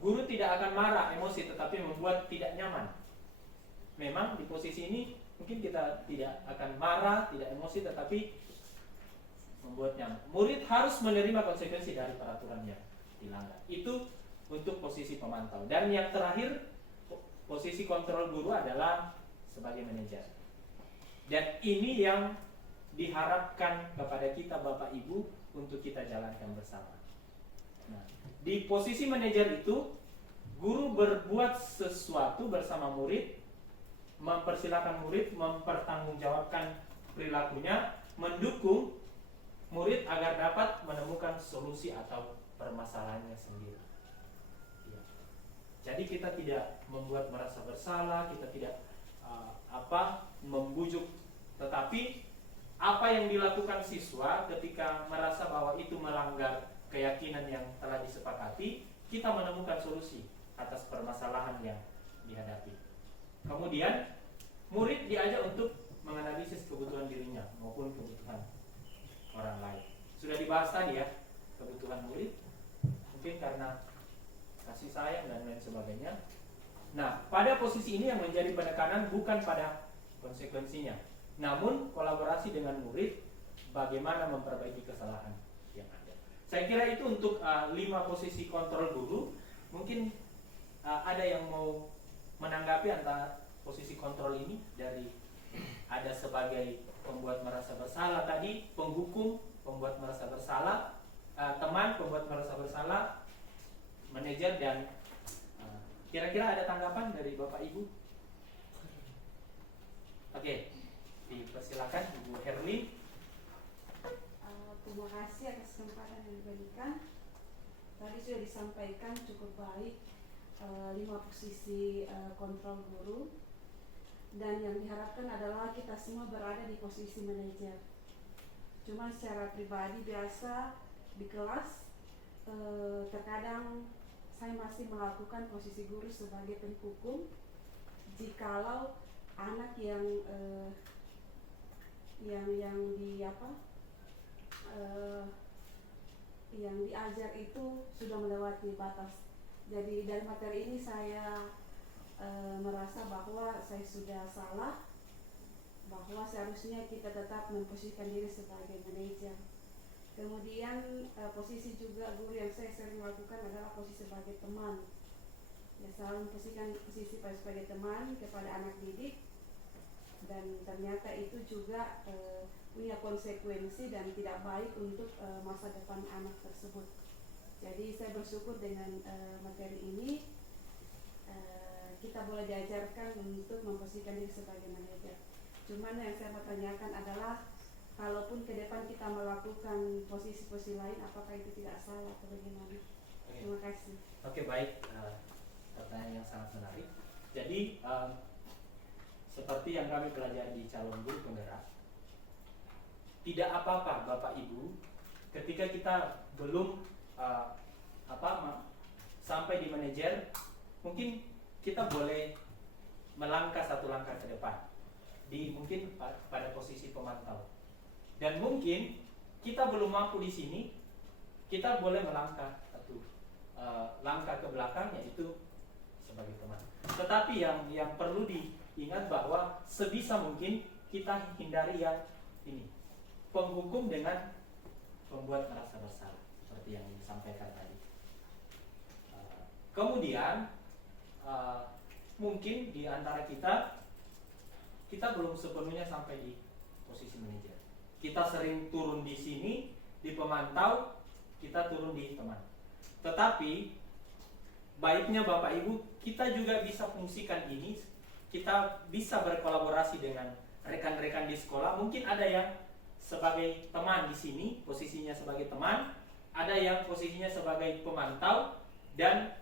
guru tidak akan marah, emosi, tetapi membuat tidak nyaman. Memang di posisi ini mungkin kita tidak akan marah, tidak emosi, tetapi membuat nyaman. Murid harus menerima konsekuensi dari peraturan yang dilanggar. Itu untuk posisi pemantau. Dan yang terakhir, posisi kontrol guru adalah sebagai manajer. Dan ini yang diharapkan kepada kita Bapak Ibu untuk kita jalankan bersama. Nah, di posisi manajer itu, guru berbuat sesuatu bersama murid, mempersilahkan murid mempertanggungjawabkan perilakunya, mendukung murid agar dapat menemukan solusi atau permasalahannya sendiri. Ya. Jadi kita tidak membuat merasa bersalah, kita tidak membujuk, tetapi apa yang dilakukan siswa ketika merasa bahwa itu melanggar keyakinan yang telah disepakati, kita menemukan solusi atas permasalahan yang dihadapi. Kemudian murid diajak untuk menganalisis kebutuhan dirinya maupun kebutuhan orang lain. Sudah dibahas tadi ya, kebutuhan murid mungkin karena kasih sayang dan lain sebagainya. Nah, pada posisi ini yang menjadi penekanan bukan pada konsekuensinya, namun kolaborasi dengan murid bagaimana memperbaiki kesalahan yang ada. Saya kira itu untuk 5 posisi kontrol guru. Mungkin ada yang mau menanggapi antara posisi kontrol ini, dari ada sebagai pembuat merasa bersalah tadi, penghukum, pembuat merasa bersalah, teman pembuat merasa bersalah, manajer, dan kira-kira ada tanggapan dari Bapak Ibu? Oke, dipersilakan Ibu Herlin. Terima kasih atas kesempatan yang diberikan. Tadi sudah disampaikan cukup baik 5 posisi kontrol guru, dan yang diharapkan adalah kita semua berada di posisi manajer. Cuma secara pribadi biasa di kelas terkadang saya masih melakukan posisi guru sebagai penghukum jikalau anak yang yang diajar itu sudah melewati batas. Jadi dari materi ini saya merasa bahwa saya sudah salah, bahwa seharusnya kita tetap memposisikan diri sebagai manajer. Kemudian posisi juga guru yang saya sering lakukan adalah posisi sebagai teman. Ya, selalu memposisikan posisi sebagai teman kepada anak didik, dan ternyata itu juga punya konsekuensi dan tidak baik untuk masa depan anak tersebut. Jadi saya bersyukur dengan materi ini kita boleh diajarkan untuk memposisikan diri sebagai manajer. Cuman yang saya mau tanyakan adalah, kalaupun ke depan kita melakukan posisi-posisi lain, apakah itu tidak salah atau bagaimana? Terima kasih. Oke, baik. Pertanyaan yang sangat menarik. Jadi seperti yang kami pelajari di calon guru penggerak, tidak apa-apa Bapak Ibu ketika kita belum sampai di manajer, mungkin kita boleh melangkah satu langkah ke depan mungkin pada posisi pemantau, dan mungkin kita belum mampu di sini, kita boleh melangkah satu langkah ke belakang, yaitu sebagai teman. Tetapi yang perlu diingat bahwa sebisa mungkin kita hindari yang ini, penghukum dengan membuat merasa bersalah, seperti yang disampaikan tadi. Kemudian mungkin di antara kita belum sepenuhnya sampai di posisi manajer. Kita sering turun di sini, di pemantau, kita turun di teman. Tetapi baiknya Bapak Ibu, kita juga bisa fungsikan ini, kita bisa berkolaborasi dengan rekan-rekan di sekolah. Mungkin ada yang sebagai teman di sini, posisinya sebagai teman, ada yang posisinya sebagai pemantau dan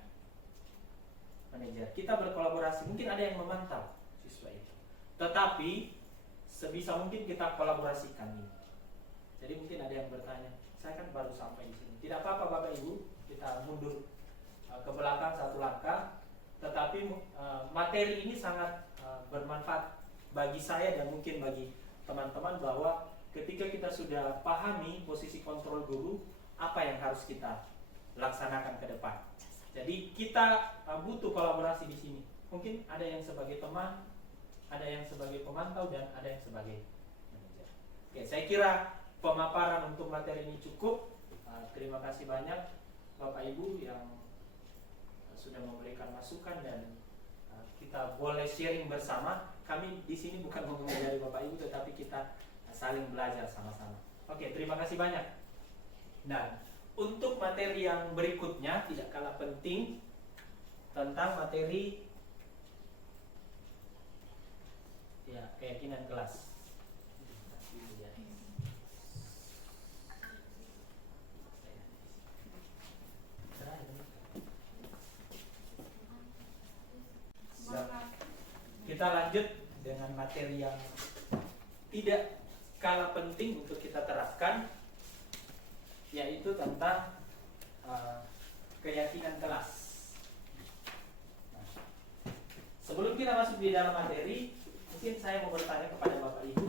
manajer. Kita berkolaborasi, mungkin ada yang memantau siswa itu, tetapi sebisa mungkin kita kolaborasikan ini. Jadi mungkin ada yang bertanya, saya kan baru sampai di sini. Tidak apa-apa Bapak Ibu, kita mundur ke belakang satu langkah, tetapi materi ini sangat bermanfaat bagi saya dan mungkin bagi teman-teman, bahwa ketika kita sudah pahami posisi kontrol guru, apa yang harus kita laksanakan ke depan. Jadi kita butuh kolaborasi di sini. Mungkin ada yang sebagai teman, ada yang sebagai pemantau, dan ada yang sebagai manajer. Oke, saya kira pemaparan untuk materi ini cukup. Terima kasih banyak Bapak Ibu yang sudah memberikan masukan, dan kita boleh sharing bersama. Kami di sini bukan mau mengajari Bapak Ibu, tetapi kita saling belajar sama-sama. Oke, terima kasih banyak. Dan untuk materi yang berikutnya tidak kalah penting, tentang materi keyakinan kelas. Kita lanjut dengan materi yang tidak kalah penting untuk kita terapkan, yaitu tentang keyakinan kelas. Nah, sebelum kita masuk di dalam materi, mungkin saya mau bertanya kepada Bapak Ibu,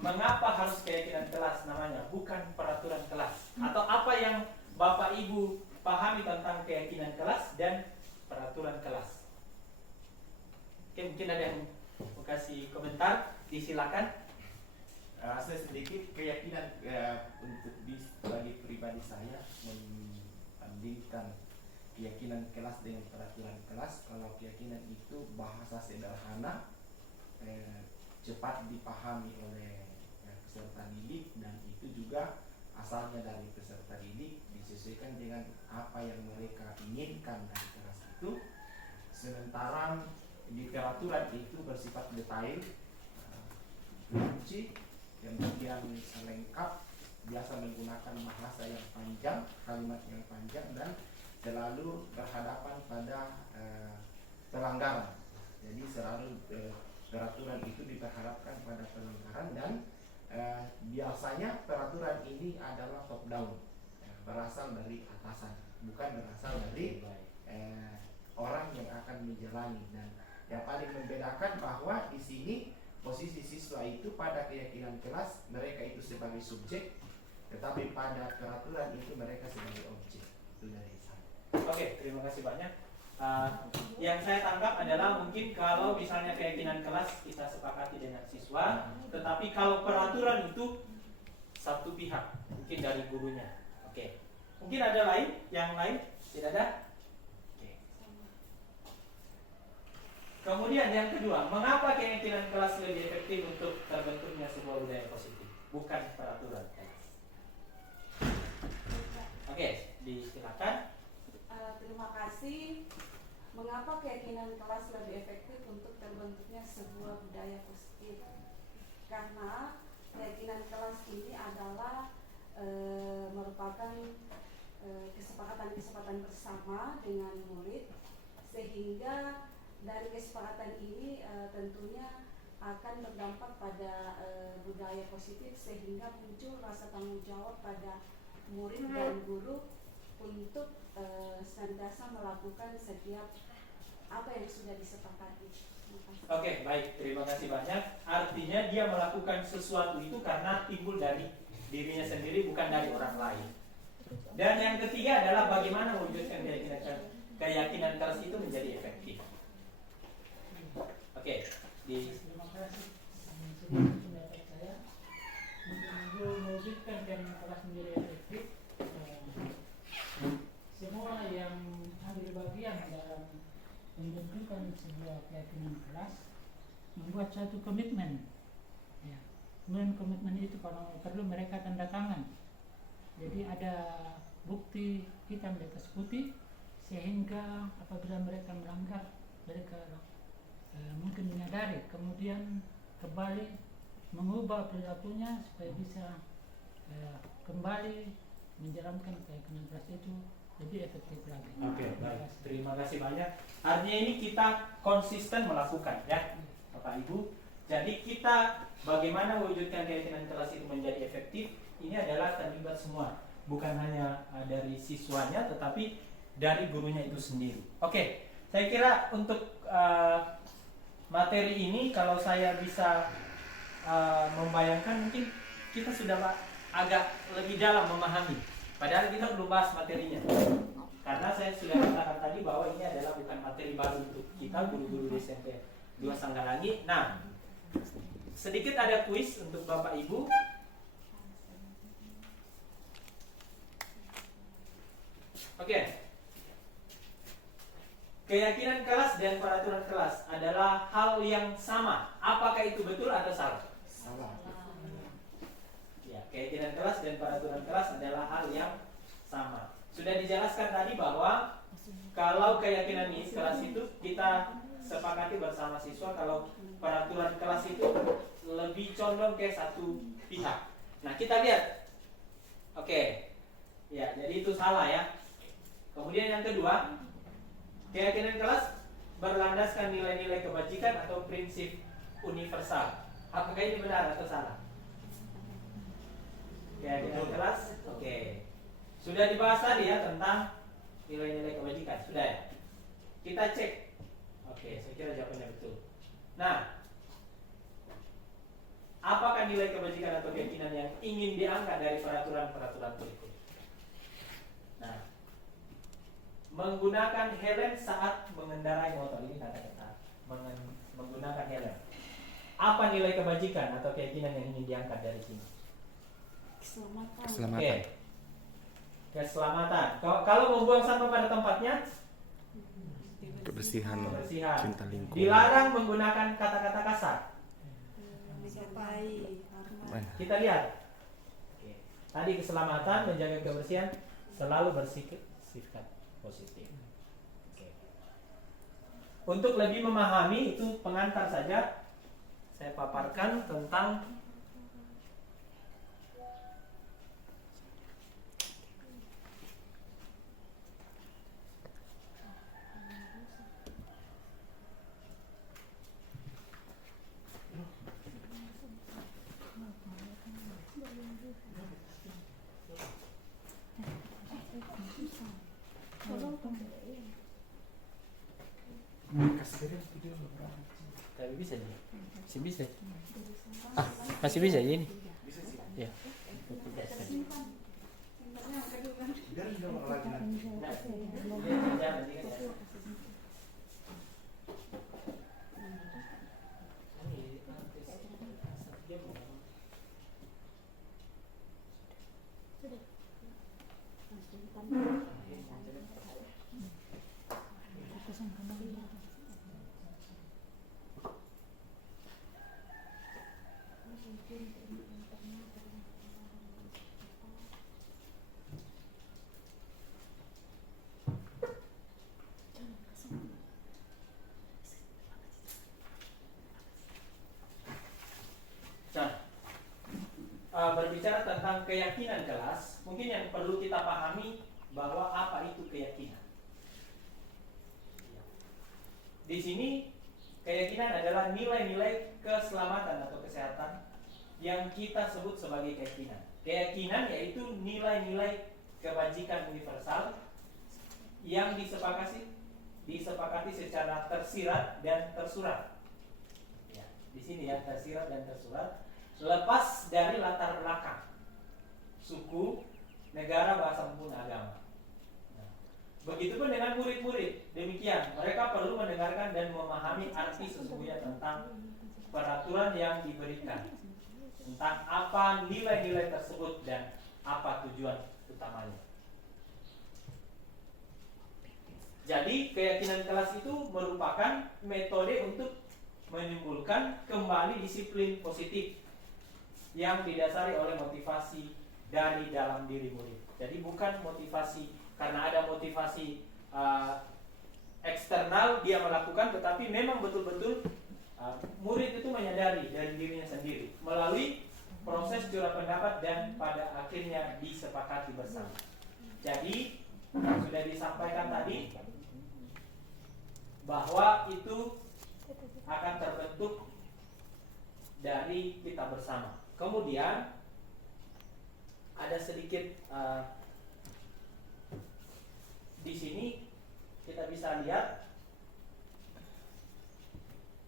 mengapa harus keyakinan kelas namanya, bukan peraturan kelas? Atau apa yang Bapak Ibu pahami tentang keyakinan kelas dan peraturan kelas? Oke, mungkin ada yang mau kasih komentar, disilakan. Saya sedikit keyakinan untuk bagi pribadi saya membandingkan keyakinan kelas dengan peraturan kelas. Kalau keyakinan itu bahasa sederhana, cepat dipahami oleh peserta didik, dan itu juga asalnya dari peserta didik disesuaikan dengan apa yang mereka inginkan dari kelas itu. Sementara di peraturan itu bersifat detail, kunci, kemudian selengkap, biasa menggunakan bahasa yang panjang, kalimat yang panjang, dan selalu berhadapan pada pelanggaran. Jadi selalu peraturan itu diperhadapkan pada pelanggaran, dan biasanya peraturan ini adalah top down, berasal dari atasan, bukan berasal dari orang yang akan menjalani. Dan yang paling membedakan bahwa di sini posisi siswa itu pada keyakinan kelas mereka itu sebagai subjek, tetapi pada peraturan itu mereka sebagai objek. Itu dari saya. Oke, terima kasih banyak. Yang saya tangkap adalah mungkin kalau misalnya keyakinan kelas kita sepakati dengan siswa, tetapi kalau peraturan itu satu pihak, mungkin dari gurunya. Oke, mungkin ada lain, yang lain tidak ada. Oke. Kemudian yang kedua, mengapa keyakinan kelas lebih efektif untuk terbentuknya sebuah budaya positif, bukan peraturan kelas? Oke, disilakan. Terima kasih. Mengapa keyakinan kelas lebih efektif untuk terbentuknya sebuah budaya positif? Karena keyakinan kelas ini adalah merupakan kesepakatan bersama dengan murid, sehingga dari kesepakatan ini tentunya akan berdampak pada budaya positif, sehingga muncul rasa tanggung jawab pada murid dan guru untuk senantiasa melakukan setiap apa yang sudah disepakati. Oke, baik, terima kasih banyak. Artinya dia melakukan sesuatu itu karena timbul dari dirinya sendiri, bukan dari orang lain. Dan yang ketiga adalah bagaimana mewujudkan keyakinan kelas itu menjadi efektif. Oke, terima kasih. Sedikit pendapat saya untuk mewujudkan keyakinan kelas menjadi efektif, semua yang ambil bagian dalam pembentukan sebuah keyakinan kelas membuat suatu komitmen. Ya. Kemudian komitmen itu kalau perlu mereka tanda tangan. Jadi ada bukti hitam di atas putih, sehingga apabila mereka melanggar, mereka mungkin menyadari, kemudian kembali mengubah perilakunya supaya bisa kembali menjalankan keyakinan kelas itu lebih efektif lagi. Oke, baik. Terima kasih banyak. Artinya ini kita konsisten melakukan, ya, Bapak Ibu. Jadi kita bagaimana mewujudkan keyakinan kelas itu menjadi efektif, ini adalah terlibat semua, bukan hanya dari siswanya, tetapi dari gurunya itu sendiri. Oke, saya kira untuk materi ini kalau saya bisa membayangkan, mungkin kita sudah agak lebih dalam memahami. Padahal kita belum bahas materinya. Karena saya sudah katakan tadi bahwa ini adalah bukan materi baru untuk kita guru-guru di SMP 2 Sanggalangi. Nah, sedikit ada kuis untuk Bapak Ibu. Oke. Keyakinan kelas dan peraturan kelas adalah hal yang sama. Apakah itu betul atau salah? Salah. Ya, keyakinan kelas dan peraturan kelas adalah hal yang sama. Sudah dijelaskan tadi bahwa kalau keyakinan ini kelas itu kita sepakati bersama siswa, kalau peraturan kelas itu lebih condong ke satu pihak. Nah, kita lihat. Oke. Ya, jadi itu salah ya. Kemudian yang kedua, keyakinan kelas berlandaskan nilai-nilai kebajikan atau prinsip universal. Apakah ini benar atau salah? Keyakinan kelas, oke. Sudah dibahas tadi ya tentang nilai-nilai kebajikan, sudah ya? Kita cek. Oke, saya kira jawabannya betul. Nah, apakah nilai kebajikan atau keyakinan yang ingin diangkat dari peraturan-peraturan berikut? Nah, menggunakan helm saat mengendarai motor, ini kata-kata menggunakan helm. Apa nilai kebajikan atau keyakinan yang ingin diangkat dari sini? Keselamatan. Oke. Keselamatan. Kalau membuang sampah pada tempatnya, kebersihan, kebersihan. cinta lingkungan. Dilarang menggunakan kata-kata kasar. Mencapai. Kita lihat. Oke. Tadi keselamatan, menjaga kebersihan, selalu bersifat positif. Oke. Untuk lebih memahami, itu pengantar saja saya paparkan tentang tapi bisa nih, masih bisa, masih bisa ini, Bisa sih. ya. Biar nggak bakal lagi nanti. Berbicara tentang keyakinan kelas, mungkin yang perlu kita pahami bahwa apa itu keyakinan. Di sini keyakinan adalah nilai-nilai keselamatan atau kesehatan yang kita sebut sebagai keyakinan. Keyakinan yaitu nilai-nilai kebajikan universal yang disepakati secara tersirat dan tersurat. Ya, di sini ya, tersirat dan tersurat. Lepas dari latar belakang suku, negara, bahasa maupun agama. Nah, begitupun dengan murid-murid, demikian mereka perlu mendengarkan dan memahami arti sesungguhnya tentang peraturan yang diberikan, tentang apa nilai-nilai tersebut dan apa tujuan utamanya. Jadi keyakinan kelas itu merupakan metode untuk menimbulkan kembali disiplin positif yang didasari oleh motivasi dari dalam diri murid. Jadi bukan motivasi karena ada motivasi eksternal dia melakukan, tetapi memang betul-betul murid itu menyadari dari dirinya sendiri melalui proses curah pendapat dan pada akhirnya disepakati bersama. Jadi sudah disampaikan tadi bahwa itu akan terbentuk dari kita bersama. Kemudian ada sedikit di sini kita bisa lihat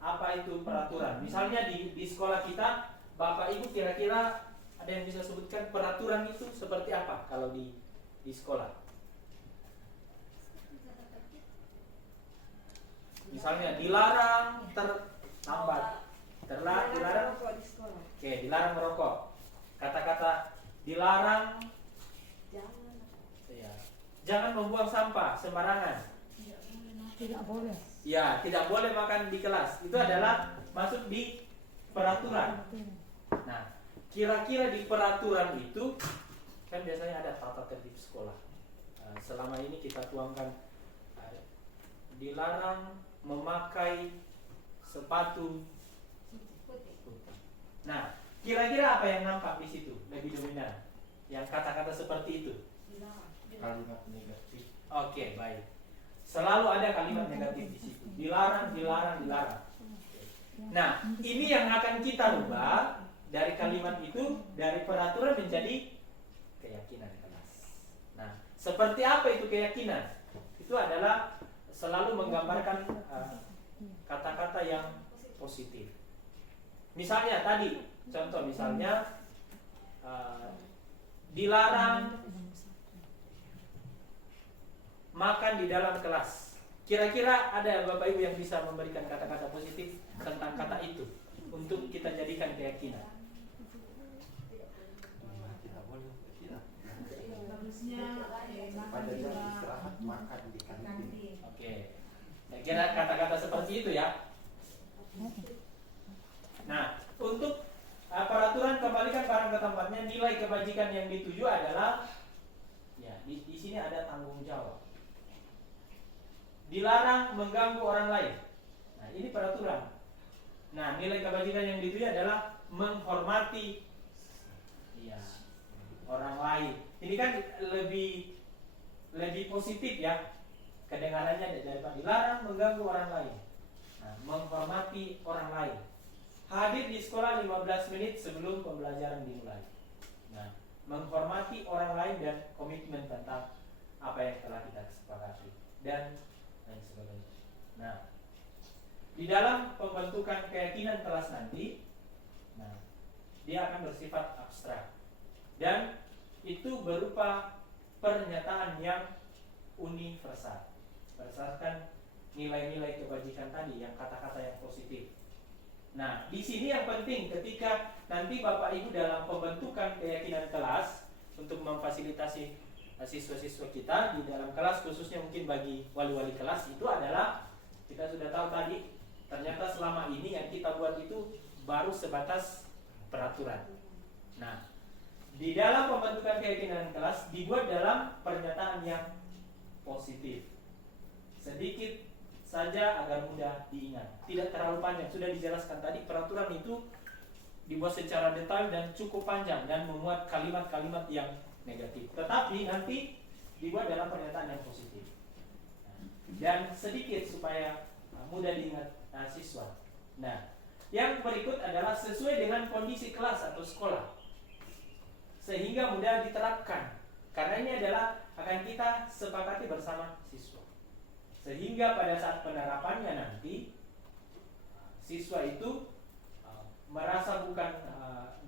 apa itu peraturan. Misalnya di sekolah kita, Bapak Ibu kira-kira ada yang bisa sebutkan peraturan itu seperti apa kalau di sekolah? Misalnya dilarang terlambat, dilarang. Oke, dilarang merokok. Kata-kata dilarang, jangan membuang sampah sembarangan. Tidak boleh. Ya, tidak boleh makan di kelas. Itu adalah masuk di peraturan. Nah, kira-kira di peraturan itu kan biasanya ada tata tertib sekolah. Selama ini kita tuangkan dilarang memakai sepatu putih. Nah, kira-kira apa yang nampak di situ lebih dominan? Yang kata-kata seperti itu. Kalimat negatif. Oke, baik. Selalu ada kalimat negatif di situ. Dilarang, dilarang, dilarang. Nah, ini yang akan kita rubah dari kalimat itu, dari peraturan menjadi keyakinan kelas. Nah, seperti apa itu keyakinan? Itu adalah selalu menggambarkan kata-kata yang positif. Misalnya tadi, contoh misalnya dilarang makan di dalam kelas. Kira-kira ada Bapak Ibu yang bisa memberikan kata-kata positif tentang kata itu untuk kita jadikan keyakinan? Tidak boleh tidak. Bagusnya Pada jam istirahat makan di kantin. Oke. Saya kira kata-kata seperti itu ya. Nah, untuk peraturan kembalikan barang ke tempatnya, nilai kebajikan yang dituju adalah, ya di sini ada tanggung jawab. Dilarang mengganggu orang lain. Nah, ini peraturan. Nah, nilai kebajikan yang dituju adalah menghormati, ya, orang lain. Ini kan lebih positif ya kedengarannya daripada dilarang mengganggu orang lain. Nah, menghormati orang lain. Hadir di sekolah 15 menit sebelum pembelajaran dimulai. Nah, menghormati orang lain dan komitmen tentang apa yang telah kita sepakati dan lain sebagainya. Nah, di dalam pembentukan keyakinan kelas nanti, nah, dia akan bersifat abstrak dan itu berupa pernyataan yang universal berdasarkan nilai-nilai kebajikan tadi, yang kata-kata yang positif. Nah, di sini yang penting ketika nanti Bapak Ibu dalam pembentukan keyakinan kelas untuk memfasilitasi siswa-siswa kita di dalam kelas, khususnya mungkin bagi wali-wali kelas, itu adalah kita sudah tahu tadi, ternyata selama ini yang kita buat itu baru sebatas peraturan. Nah, di dalam pembentukan keyakinan kelas dibuat dalam pernyataan yang positif, sedikit saja agar mudah diingat, tidak terlalu panjang. Sudah dijelaskan tadi, peraturan itu dibuat secara detail dan cukup panjang dan memuat kalimat-kalimat yang negatif, tetapi nanti dibuat dalam pernyataan yang positif dan sedikit supaya mudah diingat siswa. Nah, yang berikut adalah sesuai dengan kondisi kelas atau sekolah sehingga mudah diterapkan, karena ini adalah akan kita sepakati bersama siswa, sehingga pada saat penerapannya nanti siswa itu merasa bukan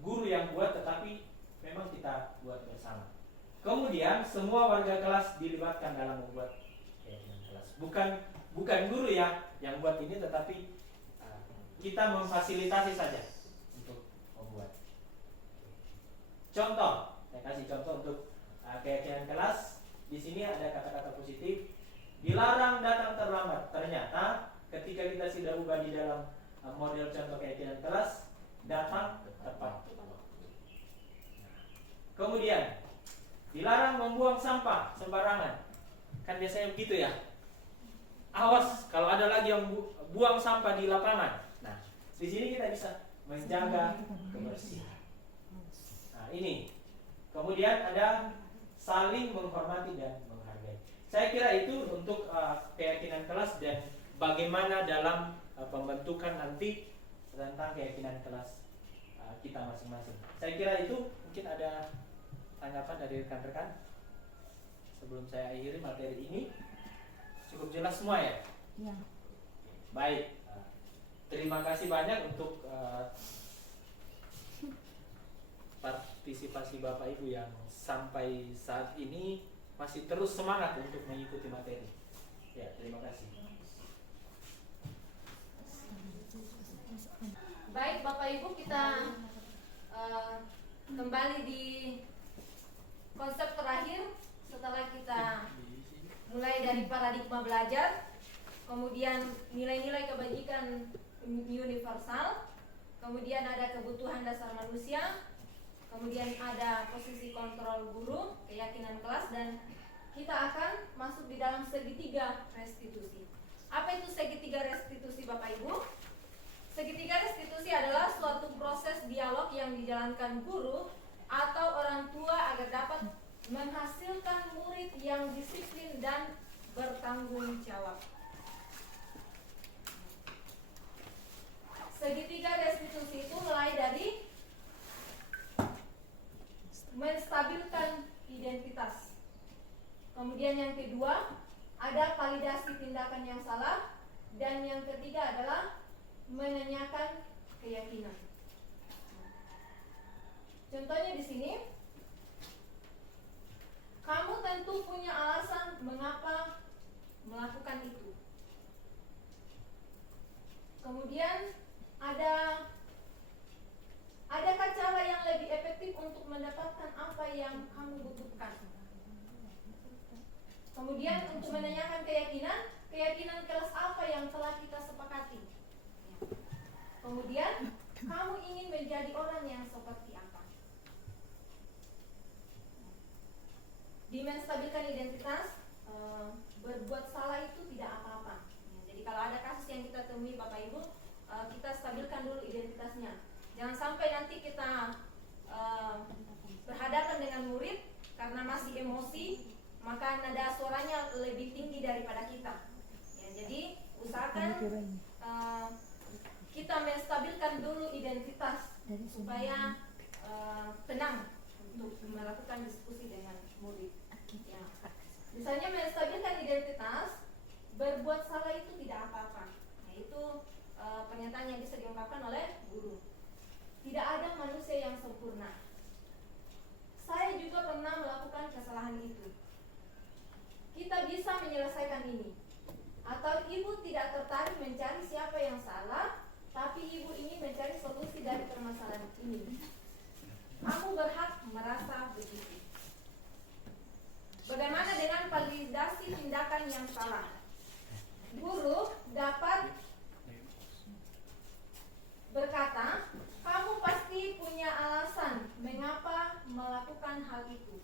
guru yang buat, tetapi memang kita buat bersama. Kemudian semua warga kelas dilibatkan dalam membuat keyakinan kelas. Bukan guru ya yang buat ini, tetapi kita memfasilitasi saja untuk membuat. Contoh, saya kasih contoh untuk keyakinan kelas. Di sini ada kata-kata positif. Dilarang datang terlambat. Ternyata ketika kita sudah ubah di dalam model contoh keyakinan kelas, datang tepat. Kemudian dilarang membuang sampah sembarangan. Kan biasanya begitu ya. Awas kalau ada lagi yang buang sampah di lapangan. Nah, di sini kita bisa menjaga kebersihan. Nah, ini. Kemudian ada saling menghormati dan menghargai. Saya kira itu untuk keyakinan kelas dan bagaimana dalam pembentukan nanti tentang keyakinan kelas kita masing-masing. Saya kira itu. Mungkin ada tanggapan dari rekan-rekan sebelum saya akhiri materi ini. Cukup jelas semua ya? Ya. Baik, terima kasih banyak untuk partisipasi Bapak Ibu yang sampai saat ini masih terus semangat untuk mengikuti materi. Ya, terima kasih. Baik Bapak Ibu, kita kembali di konsep terakhir setelah kita mulai dari paradigma belajar, kemudian nilai-nilai kebajikan universal, kemudian ada kebutuhan dasar manusia, kemudian ada posisi kontrol guru, keyakinan kelas, dan kita akan masuk di dalam segitiga restitusi. Apa itu segitiga restitusi Bapak Ibu? Segitiga restitusi adalah suatu proses dialog yang dijalankan guru atau orang tua agar dapat menghasilkan murid yang disiplin dan bertanggung jawab. Segitiga restitusi itu mulai dari menstabilkan identitas. Kemudian yang kedua, ada validasi tindakan yang salah, dan yang ketiga adalah menanyakan keyakinan. Contohnya di sini, kamu tentu punya alasan mengapa melakukan itu. Kemudian adakah cara yang lebih efektif untuk mendapatkan apa yang kamu butuhkan? Kemudian untuk menanyakan keyakinan kelas apa yang telah kita sepakati. Kemudian kamu ingin menjadi orang yang seperti apa? kita berhadapan dengan murid, karena masih emosi, maka nada suaranya lebih tinggi daripada kita. Ya, jadi usahakan kita menstabilkan dulu identitas supaya tenang untuk melakukan diskusi dengan murid. Ya. Misalnya menstabilkan identitas, berbuat salah itu tidak apa-apa. Nah, itu pernyataan yang bisa diungkapkan oleh guru. Tidak ada manusia yang sempurna. Saya juga pernah melakukan kesalahan itu. Kita bisa menyelesaikan ini. Atau ibu tidak tertarik mencari siapa yang salah, tapi ibu ini mencari solusi dari permasalahan ini. Kamu berhak merasa begitu. Bagaimana dengan validasi tindakan yang salah? Guru dapat berkata, kamu pasti punya alasan mengapa melakukan hal itu.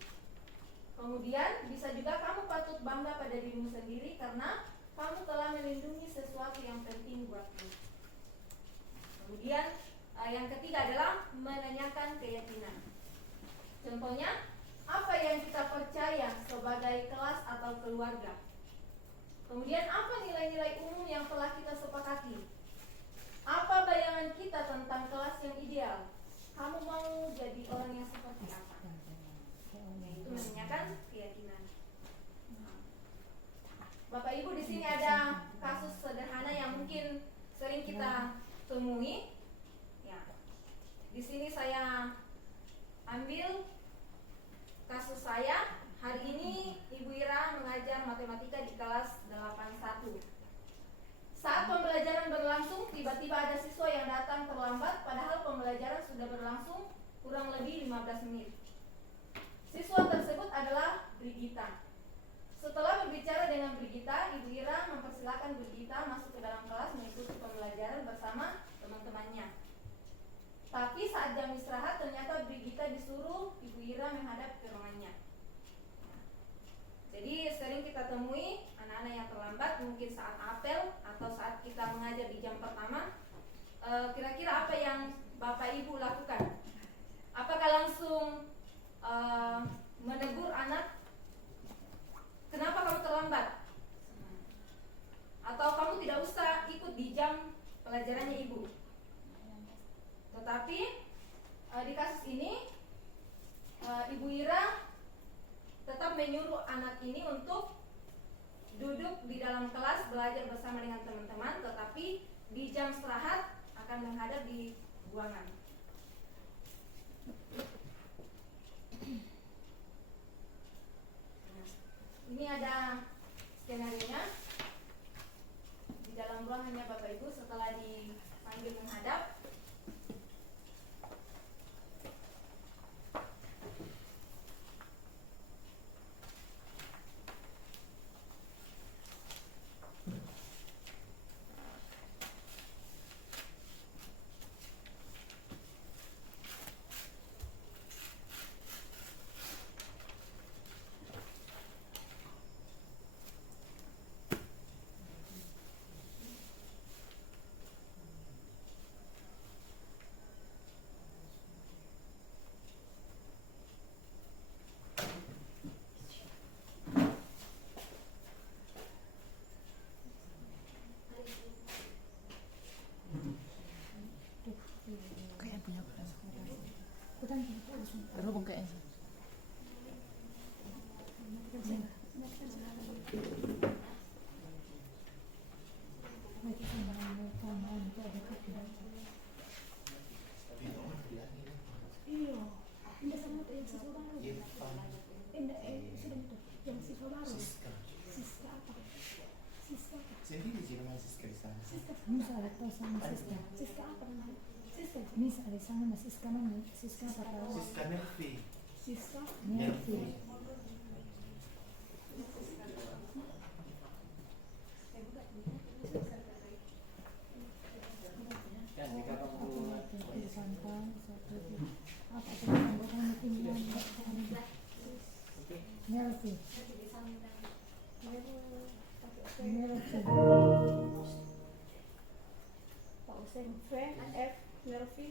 Kemudian bisa juga kamu patut bangga pada dirimu sendiri karena kamu telah melindungi sesuatu yang penting buatmu. Kemudian yang ketiga adalah menanyakan keyakinan. Contohnya, apa yang kita percaya sebagai kelas atau keluarga? Kemudian apa nilai-nilai umum yang telah kita sepakati? Apa bayangan kita tentang kelas yang ideal? Kamu mau jadi orang yang seperti apa? Itu menanyakan keyakinan. Bapak Ibu, di sini ada kasus sederhana yang mungkin sering kita temui. Ya. Di sini saya ambil kasus saya. Hari ini Ibu Ira mengajar matematika di kelas 81. Saat pembelajaran berlangsung, tiba-tiba ada siswa yang datang terlambat, padahal pembelajaran sudah berlangsung kurang lebih 15 menit. Siswa tersebut adalah Brigita. Setelah berbicara dengan Brigita, Ibu Ira mempersilahkan Brigita masuk ke dalam kelas mengikuti pembelajaran bersama teman-temannya. Tapi saat jam istirahat, ternyata Brigita disuruh Ibu Ira menghadap ke ruangannya. Jadi sering kita temui anak-anak yang terlambat, mungkin saat apel atau saat kita mengajar di jam pertama. Kira-kira apa yang Bapak Ibu lakukan? Apakah langsung menegur anak, kenapa kamu terlambat? Atau kamu tidak usah ikut di jam pelajarannya Ibu? Tetapi di kasus ini Ibu Ira tetap menyuruh anak ini untuk duduk di dalam kelas belajar bersama dengan teman-teman, tetapi di jam istirahat akan menghadap di ruangan. Ini ada skenario-nya. Di dalam ruangannya Bapak Ibu setelah dipanggil menghadap, Berhubung kayaknya. Iya, indah sama yang siswa baru. Indah sudah itu yang siswa baru. Siska apa? Siska apa? Sendiri sih namanya Siska di sana. Siska Nisa atau sama Siska? Siska apa namanya? Siska Nisa ada sama Siska mana? Siska apa? Siska Nervi. Siska Nervi. Dan jika kamu Pak Useng V F Nervi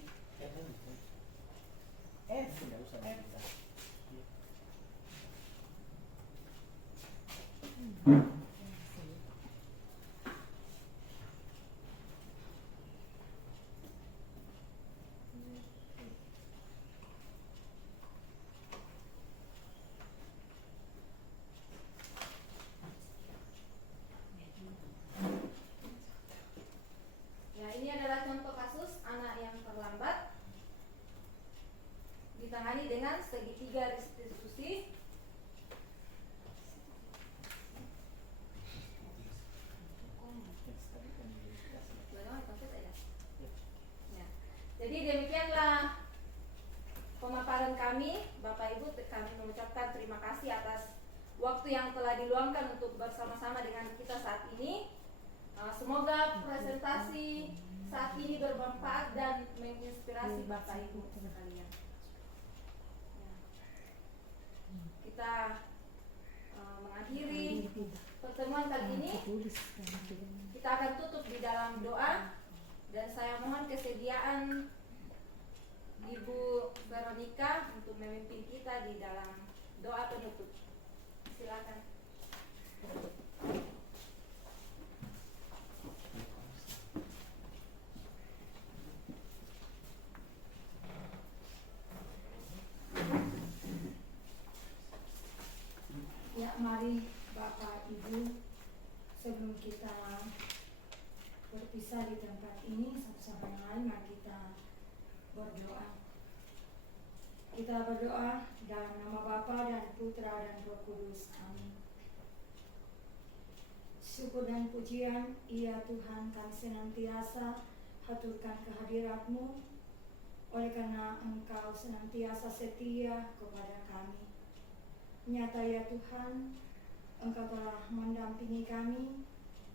telah diluangkan untuk bersama-sama dengan kita saat ini. Semoga presentasi saat ini bermanfaat dan menginspirasi Bapak Ibu sekalian. Kita mengakhiri pertemuan kali ini. Kita akan tutup di dalam doa, dan saya mohon kesediaan Ibu Veronica untuk memimpin kita di dalam doa penutup. Silakan. Ya, mari Bapak Ibu, sebelum kita berpisah di tempat ini satu sama lain, mari kita berdoa. Kita berdoa dalam nama Bapa dan Putra dan Roh Kudus. Amin. Syukur dan pujian, ya Tuhan, kami senantiasa haturkan kehadirat-Mu, oleh karena Engkau senantiasa setia kepada kami. Nyata ya Tuhan, Engkau telah mendampingi kami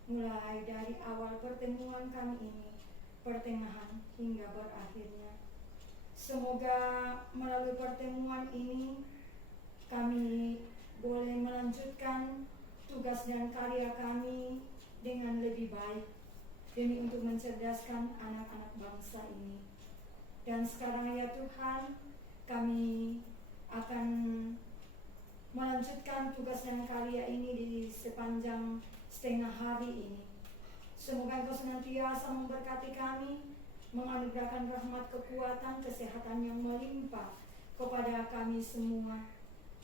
mulai dari awal pertemuan kami ini, pertengahan hingga berakhirnya. Semoga melalui pertemuan ini kami boleh melanjutkan tugas dan karya kami dengan lebih baik demi untuk mencerdaskan anak-anak bangsa ini. Dan sekarang ya Tuhan, kami akan melanjutkan tugas dan karya ini di sepanjang setengah hari ini. Semoga Engkau senantiasa memberkati kami, menganugerahkan rahmat, kekuatan, kesehatan yang melimpah kepada kami semua.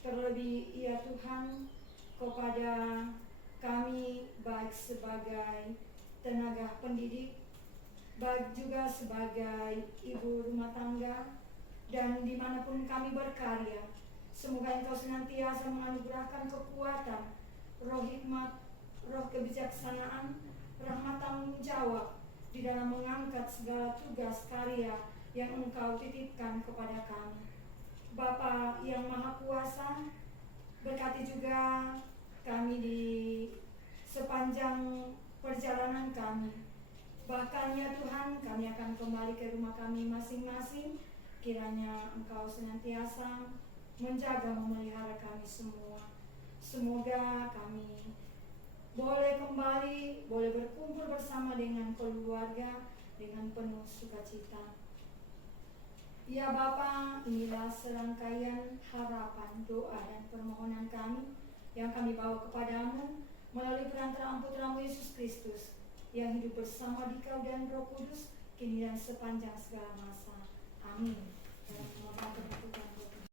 Terlebih ya Tuhan, kepada kami baik sebagai tenaga pendidik, baik juga sebagai ibu rumah tangga, dan dimanapun kami berkarya. Semoga Engkau senantiasa menganugerahkan kekuatan, roh hikmat, roh kebijaksanaan, rahmat tanggung jawab di dalam mengangkat segala tugas karya yang Engkau titipkan kepada kami. Bapa yang Maha Kuasa, berkati juga kami di sepanjang perjalanan kami. Bahkan ya Tuhan, kami akan kembali ke rumah kami masing-masing. Kiranya Engkau senantiasa menjaga, memelihara kami semua. Semoga kami boleh kembali, boleh berkumpul bersama dengan keluarga dengan penuh sukacita. Ya Bapa, inilah serangkaian harapan, doa dan permohonan kami yang kami bawa kepadamu melalui perantaraan Putra-Mu Yesus Kristus yang hidup bersama Dikau dan Roh Kudus kini dan sepanjang segala masa. Amin. Dalam nama Bapa dan Putra